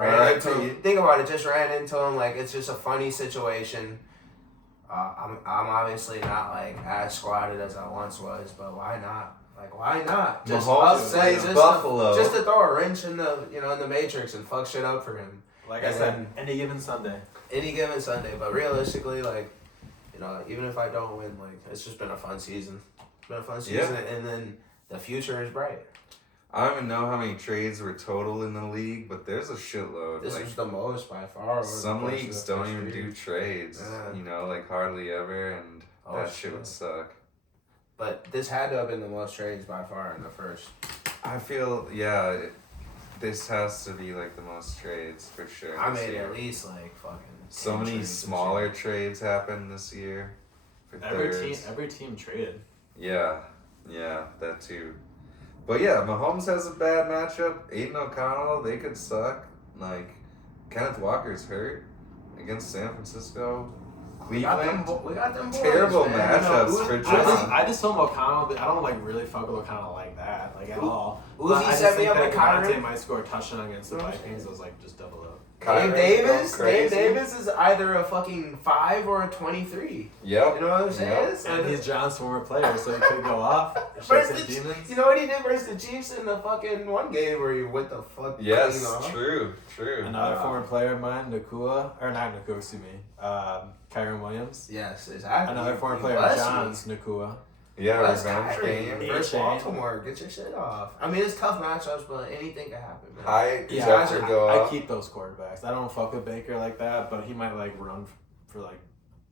Think about it. Just ran into him. Like, it's just a funny situation. I'm obviously not like as squatted as I once was, but why not? Like, why not? Just Buffalo. Just to throw a wrench in the in the matrix and fuck shit up for him. Like I said, any given Sunday. But realistically, like, even if I don't win, like, it's just been a fun season. It's been a fun season, and then the future is bright. I don't even know how many trades were total in the league, but there's a shitload. This is the most by far. Some leagues don't even do trades, like hardly ever, and that shit would suck. But this had to have been the most trades by far in the first. I feel, this has to be like the most trades for sure. I made at least like fucking. So many smaller trades happened this year. Every team traded. Yeah, that too. But yeah, Mahomes has a bad matchup. Aiden O'Connell, they could suck. Like, Kenneth Walker's hurt against San Francisco. Cleveland. We got them boys, terrible man. matchups for John. I just told O'Connell that I don't like really fuck with O'Connell like that, like at all. Uzi set me up with Kyron. Devontae might score a touchdown against the Vikings. I was like, just double up. Dave Davis is either a fucking 5 or a 23. Yep. You know what I'm saying? Yep. And he's John's former player, so he could go off. You know what he did versus the Chiefs in the fucking one game where he went the fuck Yes, clean off? true. Another former player of mine, Kyron Williams. Yes, exactly. Another former player of John's, Nakua. Yeah, That's revenge game. Versus Baltimore, get your shit off. I mean, it's tough matchups, but anything can happen, man. I keep those quarterbacks. I don't fuck with Baker like that, but he might like run for like.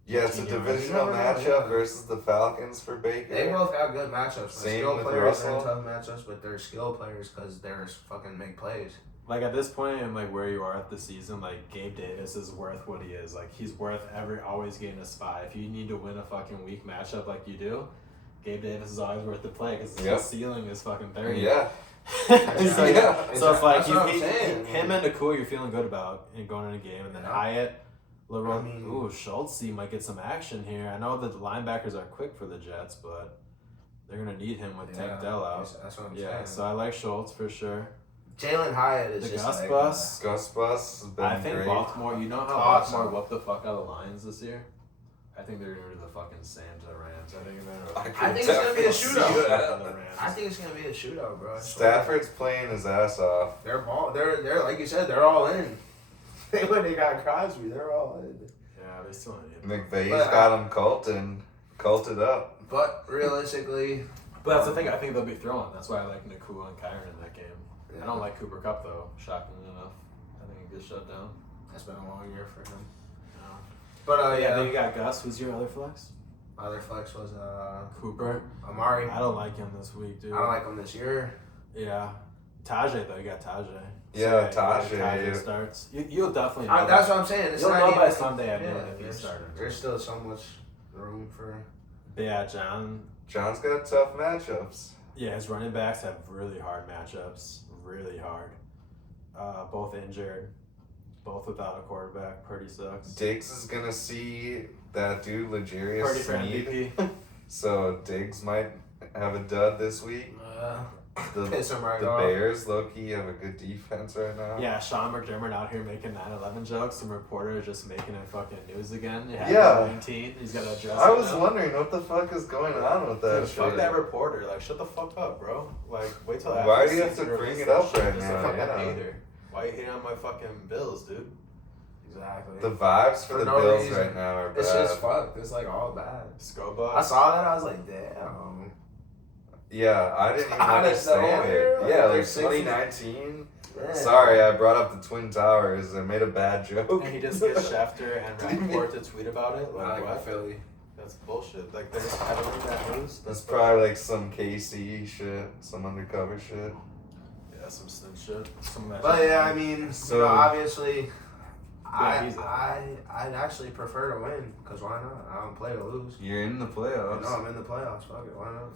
Yeah, it's a divisional matchup versus the Falcons for Baker. They both got good matchups. Same with players Russell. are tough matchups, but they're skill players because they're fucking make plays. Like at this point in like where you are at the season, like Gabe Davis is worth what he is. Like he's worth always getting a spot. If you need to win a fucking weak matchup like you do, Gabe Davis is always worth the play because his ceiling is fucking 30. Yeah. So it's like him and Nakua you're feeling good about and going in a game, and then Hyatt, Schultz might get some action here. I know that the linebackers are quick for the Jets, but they're gonna need him with Tank Dell out. That's what I'm saying. So I like Schultz for sure. Jalen Hyatt is the just Gus like... Bus. Gus Bus has been I think great. Baltimore, you know how Baltimore whooped the fuck out of the Lions this year? I think they're going to do the fucking same to the Rams. I think it's going to be a shootout. I think it's going to be a shootout, bro. Stafford's playing his ass off. They're like you said, they're all in. When they got Crosby, they're all in. Yeah, they still in. McVay's got him culted up. But realistically... But that's the thing, I think they'll be throwing. That's why I like Nakua and Kyron in that game. Yeah. I don't like Cooper Kupp though. Shockingly enough, I think he gets shut down. That's been a long year for him. No. But yeah, then you got Gus. Who's your other flex? my other flex was Cooper. Amari. I don't like him this week, dude. I don't like him this year. Yeah. Tajay though, you got Tajay. Yeah, So, Tajay. starts. You'll definitely know. That's what I'm saying. It's You'll not know even, by Sunday at noon if he there's- started. There's still so much room for. But yeah, John. John's got tough matchups. Yeah, his running backs have really hard matchups. Really hard. Both injured. Both without a quarterback. Purdy sucks. Diggs is gonna see that dude Purdy Legarius for Sneed. MVP. So Diggs might have a dud this week. The Piss him right the off. Bears, low-key, have a good defense right now. Yeah, Sean McDermott out here making 9/11 jokes. Some reporter just making it fucking news again. Yeah. 19. He's got to address I it was now. wondering what the fuck is going on with that Dude, shit. fuck that reporter. Like, shut the fuck up, bro. Like, wait till after Why the do you have season to bring release it that up shit. right Just a now? fucking Yeah. hater. Why you hating on my fucking Bills, dude? Exactly. The vibes for For the no Bills reason. right now are bad. It's just fucked. It's like all bad. Scoba. I saw that. I was like, damn. Yeah, I didn't even Out of understand nowhere? it. Like, Yeah, like they're 60. 2019. Yeah. Sorry, I brought up the Twin Towers. I made a bad joke. And he just gets Schefter and Rappaport to tweet about it. I Like, like what? Philly. That's bullshit. Like, they're just peddling that news. That's probably like some KC shit, some undercover shit. Yeah, some snitch shit. Some of that But shit. yeah, I mean, So- obviously, he's I'd actually prefer to win because why not? I don't play to lose. You're in the playoffs. No, I'm in the playoffs. Fuck it, why not?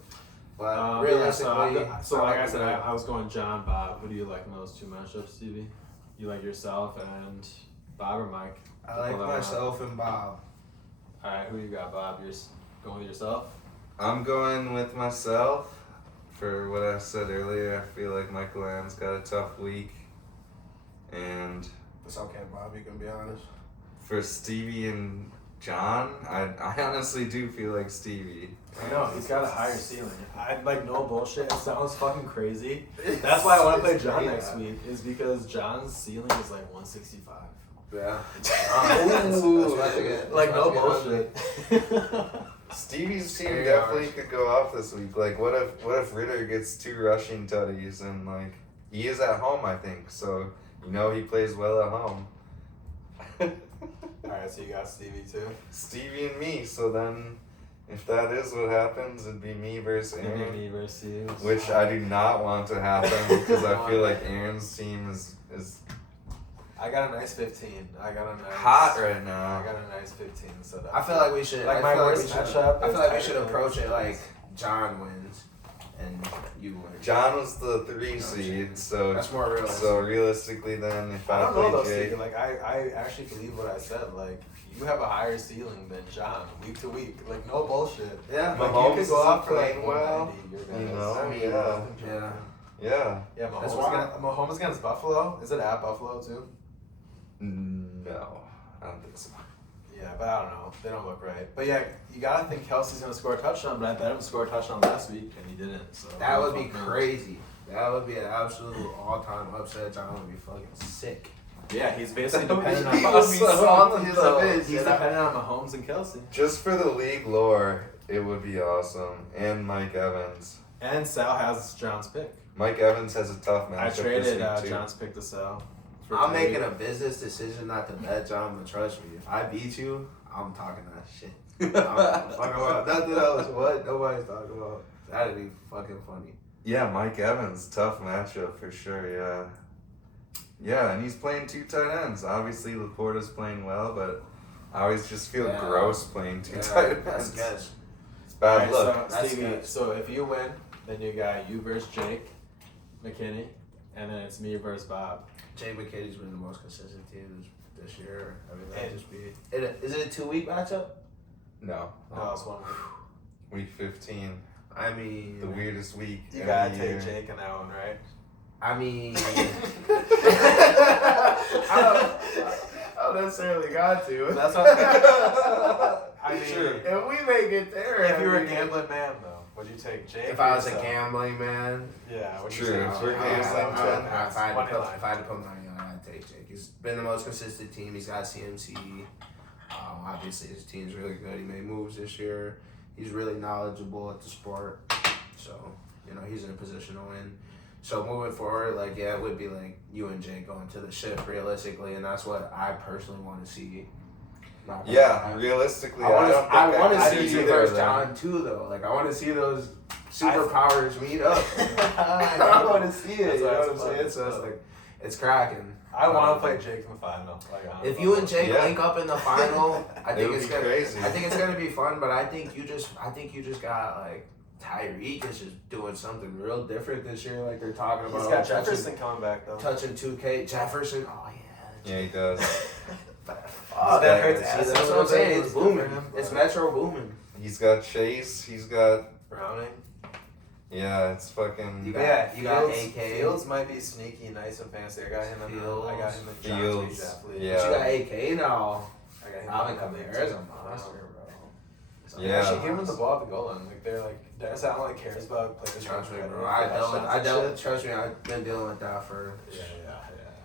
But Yeah, realistically, so like I said, I was going John, Bob. Who do you like in those two matchups, Stevie? You like yourself and Bob or Mike? I like Hold on. myself and Bob. All right, who you got, Bob? You're going with yourself? I'm going with myself. For what I said earlier, I feel like Michael Ann's got a tough week. And It's okay, Bob. You can be honest. for Stevie and John, I honestly do feel like Stevie. I know, he's got a higher ceiling. I like no bullshit. It sounds fucking crazy. That's why I want to play John next week, is because John's ceiling is like 165. Yeah. Ooh. Like no bullshit. Stevie's team Scary definitely hours. could go off this week. Like, what if Ritter gets 2 rushing tutties and like he is at home, I think. So you know he plays well at home. Alright, so you got Stevie too? Stevie and me. So then, if that is what happens, it'd be me versus Maybe Aaron, me versus you. which I do not want to happen because I feel like Aaron's team is I got a nice 15. I got a nice hot right I now. got a nice 15 set up. I feel like we should. Like I my feel like worst we should. matchup I is feel like we Tiger should Woods. approach it like John wins and you win. John was the 3 No, seed, so That's more realistic. so realistically, then if I I don't know though, play Stevie. Jake, Like I actually believe what I said. Like you have a higher ceiling than John week to week. Like no bullshit. Yeah. Like Mahomes you could go out for like playing well, 190. you You're know, gonna- I mean, yeah. yeah. yeah, Yeah, That's Mahomes against Buffalo. Is it at Buffalo too? no, I don't think so. Yeah, but I don't know. They don't look right. But yeah, you gotta think Kelsey's gonna score a touchdown. But I bet him to score a touchdown last week, and he didn't. So That would be fuck knows? crazy. That would be an absolute all-time upset. John would be fucking sick. Yeah, he's basically That would be dependent on. awesome. salty as a bitch. He's dependent on Mahomes and Kelsey. Just for the league lore, it would be awesome. And Mike Evans. And Sal has John's pick. Mike Evans has a tough matchup I this traded week too. John's pick to Sal. for I'm Terry. making a business decision not to bet John, but trust me, if I beat you, I'm talking that shit. I'm talking about nothing else. What nobody's talking about. That'd be fucking funny. Yeah, Mike Evans, tough matchup for sure. Yeah, yeah, and he's playing 2 tight ends. Obviously, Laporta's playing well, but I always just feel Yeah. gross playing 2 Yeah, tight that's ends. good. It's bad Alright, luck. So, That's Stevie, good. so if you win, then you got you versus Jake McKinney, and then it's me versus Bob. Jay McKinney's been the most consistent team this year. I mean, And- that just be. Is it a 2-week matchup? No, No, it's 1 week. week 15, I mean, the weirdest week. You of gotta the take year. Jake in that one, right? I mean, I don't necessarily got to. That's what I mean. Sure. If we make it there, If you were I a mean, gambling man, though, would you take Jake? If or I was a yourself? gambling man, Yeah, would you True, take if we're Jake? gambling, if I had Money to put, line. if I had to put money on it, I'd take Jake. He's been the most consistent team. He's got CMC. Obviously, his team's really good. He made moves this year. He's really knowledgeable at the sport. So, he's in a position to win. So moving forward, like it would be like you and Jake going to the shift realistically, and that's what I personally want to see. Realistically, I want to see you versus John. John too, though. Like I want to see those superpowers meet up. I want to see it. You know what I'm saying? So it's like it's cracking. I want to play Jake in the final. If you and Jake link up in the final, I think it's gonna. Crazy. I think it's gonna be fun, but I think you just got like Tyreek is just doing something real different this year. Like they're talking about. He's got Jefferson coming back though. Touching 2K, Jefferson. Oh yeah. Yeah, he does. That hurts. That's what I'm saying. It's booming. It's Metro booming. He's got Chase. He's got Browning. Yeah, it's fucking. You got AK. Fields might be sneaky, nice and fancy. I got him in Fields. Yeah. But you got AK now. I got him. Alvin Kamara's a monster, bro. So Yeah. Actually, give him the ball at the goal line. Like they're like, Dennis Allen like cares about playing. Trust me, bro. Trust me. I've been dealing with that for.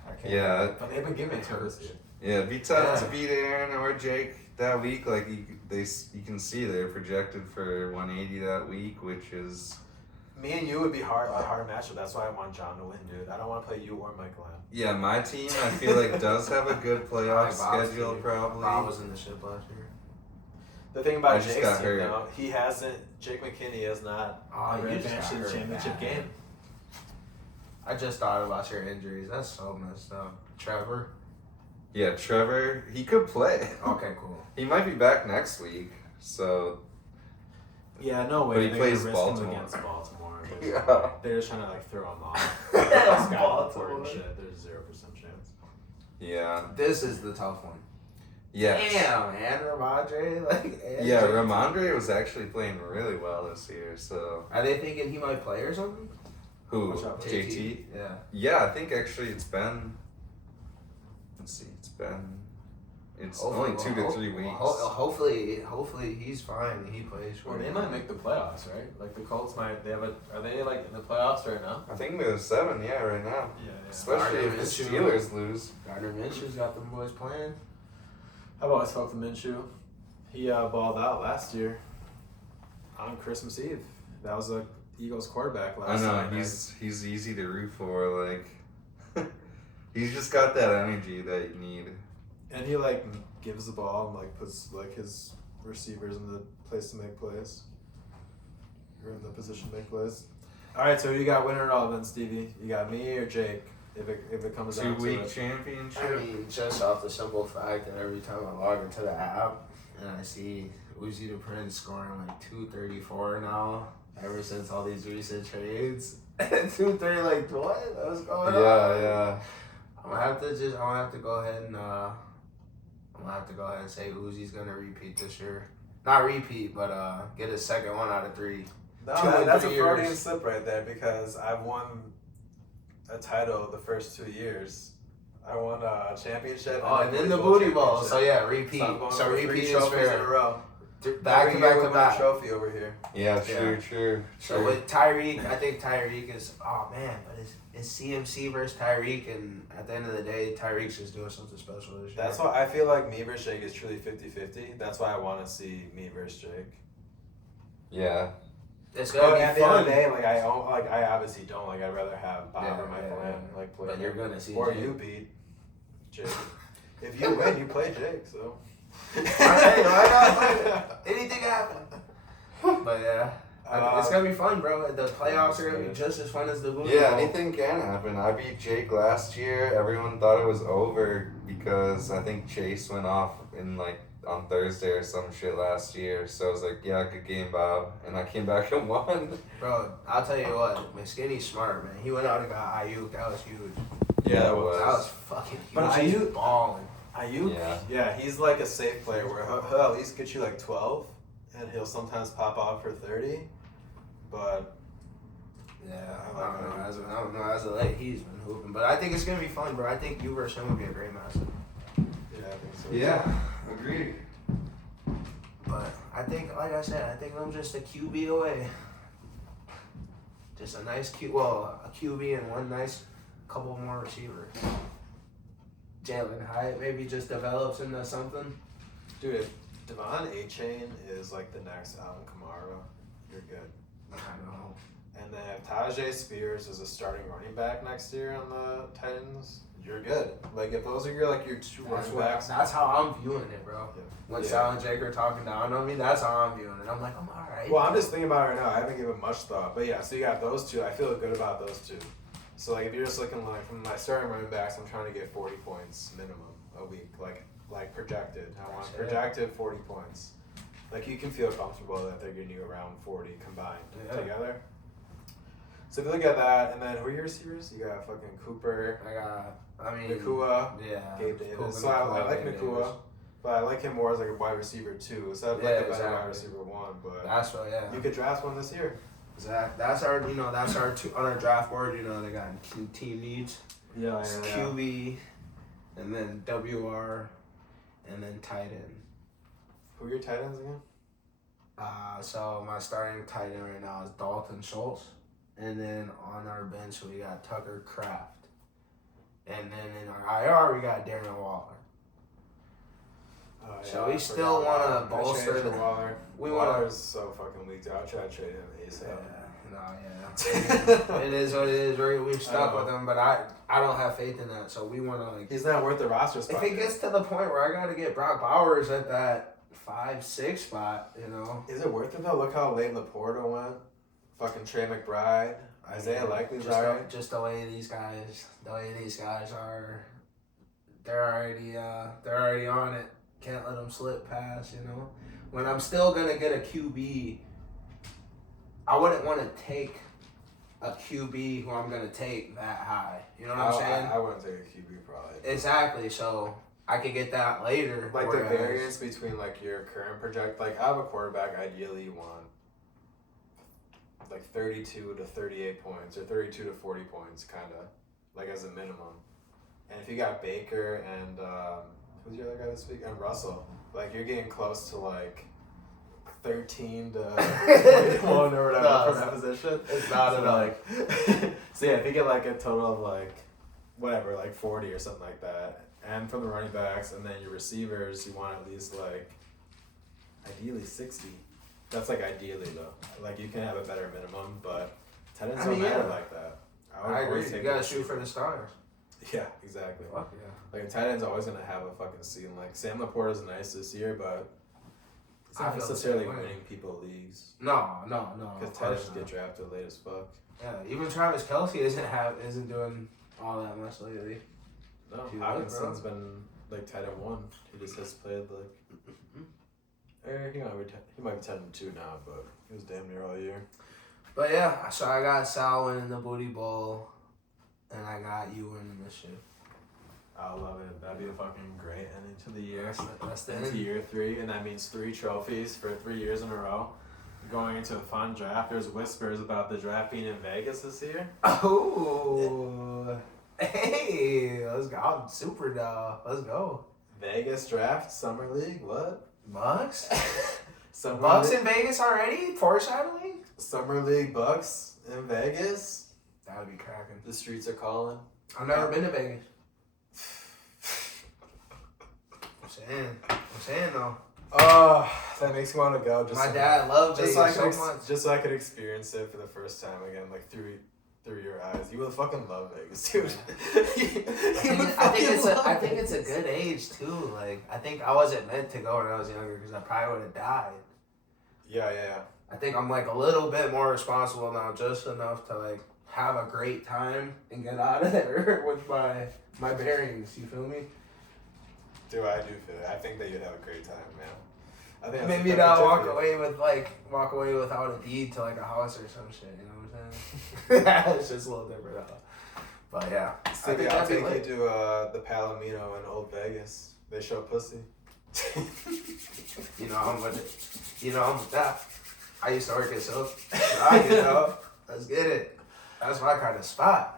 I can't. Yeah. But they've been giving it to us. Yeah, it'd be tough to beat Aaron or Jake that week. Like you can see they're projected for 180 that week, which is. Me and you would be a hard matchup. That's why I want John to win, dude. I don't want to play you or Michael Allen. Yeah, my team I feel like does have a good playoff schedule probably. Bob was in the ship last year. The thing about just Jake's got team hurt. now, he hasn't. Jake McKinney has not advanced to the championship game. I just thought about your injuries. That's so messed up. Trevor. Yeah, Trevor, he could play. Okay, cool. He might be back next week, so. Yeah, no way. But he They're plays gonna risk Baltimore. him against Baltimore. Yeah. They're just trying to like throw him off. Baltimore. And shit. There's 0% chance. Yeah. This is the tough one. Yes. Damn, and Ramondre, Yeah, Ramondre was actually playing really well this year, so. Are they thinking he might play or something? Who? Watch out, JT? Yeah. Yeah, I think actually it's been. Let's see, it's only 2 to 3 weeks. Hopefully he's fine. He plays for. Well, they might make the playoffs, right? Like the Colts might. They have a. Are they like in the playoffs right now? I think they're 7, yeah, right now. Yeah. Especially if the Steelers lose. Gardner Minshew's got them boys playing. I've always felt the Minshew. He balled out last year on Christmas Eve. That was a Eagles quarterback last I know, night. he's easy to root for, like he's just got that energy that you need. And he like gives the ball and like puts like his receivers in the place to make plays. Or in the position to make plays. Alright, so you got winner all then, Stevie. You got me or Jake? If it comes down to 2-week it. championship. I mean, just off the simple fact that every time I log into the app and I see Uzi the Prince scoring like 234 now, ever since all these recent trades, 230, like what? What's going on? Yeah. I'm gonna have to go ahead and say Uzi's gonna repeat this year. Not repeat, but get his second one out of 3. No, that's a 3 Freudian years. slip right there because I've won a title the first 2 years. I won a championship. And then the booty ball. So yeah, repeat. So repeat is fair. in a row. Back to back to back. Trophy over here. Yeah, true. So with Tyreek, I think Tyreek is. Oh man, but it's CMC versus Tyreek, and at the end of the day, Tyreek's just doing something special this year. That's why I feel like me versus Jake is truly 50-50. That's why I want to see me versus Jake. Yeah. It's But gonna at be the end of fun. the day, I obviously don't. Like, I'd rather have Bob or Michael Allen play. But you're gonna see. Or Jake. you beat Jake. If you win, you play Jake. So. Hey, why not? Anything happen. But yeah, it's gonna be fun, bro. The playoffs are gonna be just as fun as the booty Yeah, ball. anything can happen. I beat Jake last year. Everyone thought it was over because I think Chase went off in on Thursday or some shit last year. So I was like, yeah, good game, Bob. And I came back and won. Bro, I'll tell you what, Skinny's smart, man. He went out and got Ayuk. That was huge. Yeah, That was fucking huge. But He's Ayuk- balling. Ayuk, Yeah. he's like a safe player where he'll at least get you like 12, and he'll sometimes pop out for 30. But Yeah, I don't know. As of late, he's been hooping. But I think it's gonna be fun, bro. I think you versus him would be a great matchup. yeah, I think so. Yeah, agreed. But I think, like I said, I think I'm just a QB away. Just a nice a QB and one nice couple more receivers. Jalen Hyatt maybe just develops into something. Dude, if Devon A-Chain is like the next Alvin Kamara, you're good. I don't know. And then if Tajay Spears is a starting running back next year on the Titans, you're good. Like if those are your two running backs. That's how I'm viewing it, bro. Yeah. When Sal and Jake are talking down on me, that's how I'm viewing it. I'm like, I'm alright. Well, I'm just thinking about it right now. I haven't given much thought, but yeah. So you got those two. I feel good about those two. So like if you're just looking like from my starting running backs, I'm trying to get 40 points minimum a week, like projected. I want projected 40 points. Like you can feel comfortable that they're getting you around 40 combined together. So if you look at that, and then who are your receivers? You got fucking Cooper. Nakua. Yeah. Gabe Davis. So I like Nakua, but I like him more as like a wide receiver too. So I'd like a better wide receiver one. But that's right. Yeah. You could draft one this year. Exactly. That's our two on our draft board. They got team needs. Yeah. QB, and then WR, and then tight end. Who are your tight ends again? So my starting tight end right now is Dalton Schultz, and then on our bench we got Tucker Kraft, and then in our IR we got Darren Waller. So we still want to bolster the Waller. Waller's so fucking weak. I'll try to trade him ASAP. It is what it is. We're stuck with him, but I don't have faith in that. So we want to He's not worth the roster spot. If it gets to the point where I got to get Brock Bowers at that 5-6 spot, Is it worth it though? Look how late Laporta went. Fucking Trey McBride, Isaiah Likely's alright. Just the way these guys are, they're already on it. Can't let them slip past, When I'm still gonna get a QB, I wouldn't want to take a QB who I'm gonna take that high. You know what I'm saying? I wouldn't take a QB probably. Exactly. So I could get that later. Like the variance between like your current project. Like I have a quarterback. Ideally, you want like 32 to 38 points or 32 to 40 points, kind of like as a minimum. And if you got Baker and who's your other guy this week? And Russell. Like you're getting close to like 13 to 21 or whatever from that position. It's not enough. So yeah, if you get like a total of like whatever, like 40 or something like that, and from the running backs, and then your receivers, you want at least like ideally 60. That's like ideally though. Like you can have a better minimum, but tight ends don't matter like that. I agree. You gotta shoot for the stars. Yeah, exactly. Fuck yeah. Like a tight end's always gonna have a fucking ceiling. Like Sam Laporta's nice this year, but it's not necessarily winning people leagues. No. Because tight ends get drafted late as fuck. Yeah, even Travis Kelce isn't doing all that much lately. No, Hawkinson's been like tight end 1. He just has played like. He might be tight end 2 now, but he was damn near all year. But yeah, so I got Sal winning the Booty Bowl, and I got you winning this shit. I love it. That'd be a fucking great ending to the year. That's into year 3, and that means 3 trophies for 3 years in a row. Going into a fun draft. There's whispers about the draft being in Vegas this year. Oh, hey, let's go! I'm super down. Let's go. Vegas draft, Summer League. What? Bucks? Bucks in Vegas already? Foreshadowing? Summer League Bucks in Vegas. That would be cracking. The streets are calling. I've never been to Vegas. I'm saying though. Oh, that makes me want to go. My dad loved Vegas so much. Just so I could experience it for the first time again, like through your eyes. You would fucking love Vegas, dude. I think it's a good age too. Like I think I wasn't meant to go when I was younger because I probably would have died. Yeah. I think I'm like a little bit more responsible now, just enough to like have a great time and get out of there with my bearings. You feel me? Dude, I do feel it. I think that you'd have a great time, man. I think maybe not walk away without a deed to like a house or some shit. You know what I'm saying? It's just a little different though. But yeah, I'll take you to the Palomino in Old Vegas. They show pussy. I'm with that. I used to work at Silk. Let's get it. That's my kind of spot.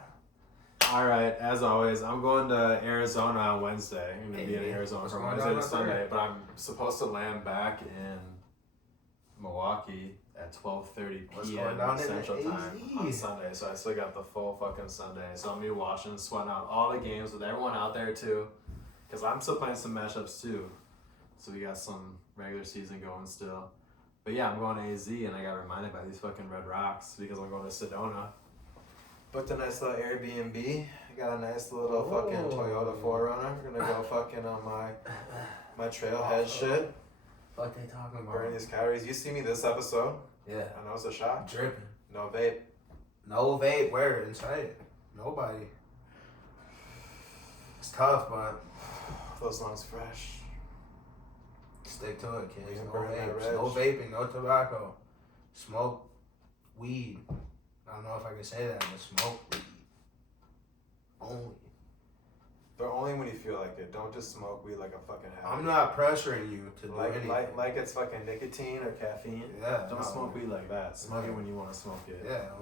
Alright, as always, I'm going to Arizona on Wednesday. I'm going to be in Arizona from Wednesday to Sunday, but I'm supposed to land back in Milwaukee at 12:30 p.m. Central Time on Sunday, so I still got the full fucking Sunday. So I'm going to be watching, sweating out all the games with everyone out there too, because I'm still playing some matchups too. So we got some regular season going still. But yeah, I'm going to AZ, and I got reminded by these fucking red rocks because I'm going to Sedona. Booked a nice little Airbnb. Got a nice little fucking Toyota 4Runner. Gonna go fucking on my trailhead shit. What they talking about? Burn these calories. You see me this episode? Yeah. I know it's a shock. Dripping. No vape. No vape. Where inside? Nobody. It's tough, but Those lungs fresh. stick to it, kids. We can No burn that vapes. No reg. vaping. No tobacco. Smoke weed. I don't know if I can say that, but smoke weed. Only. But only when you feel like it. Don't just smoke weed like a fucking habit. I'm not pressuring you to do anything. Like it's fucking nicotine or caffeine. Yeah. Don't smoke weed like that. Smoke it when you want to smoke it. Yeah.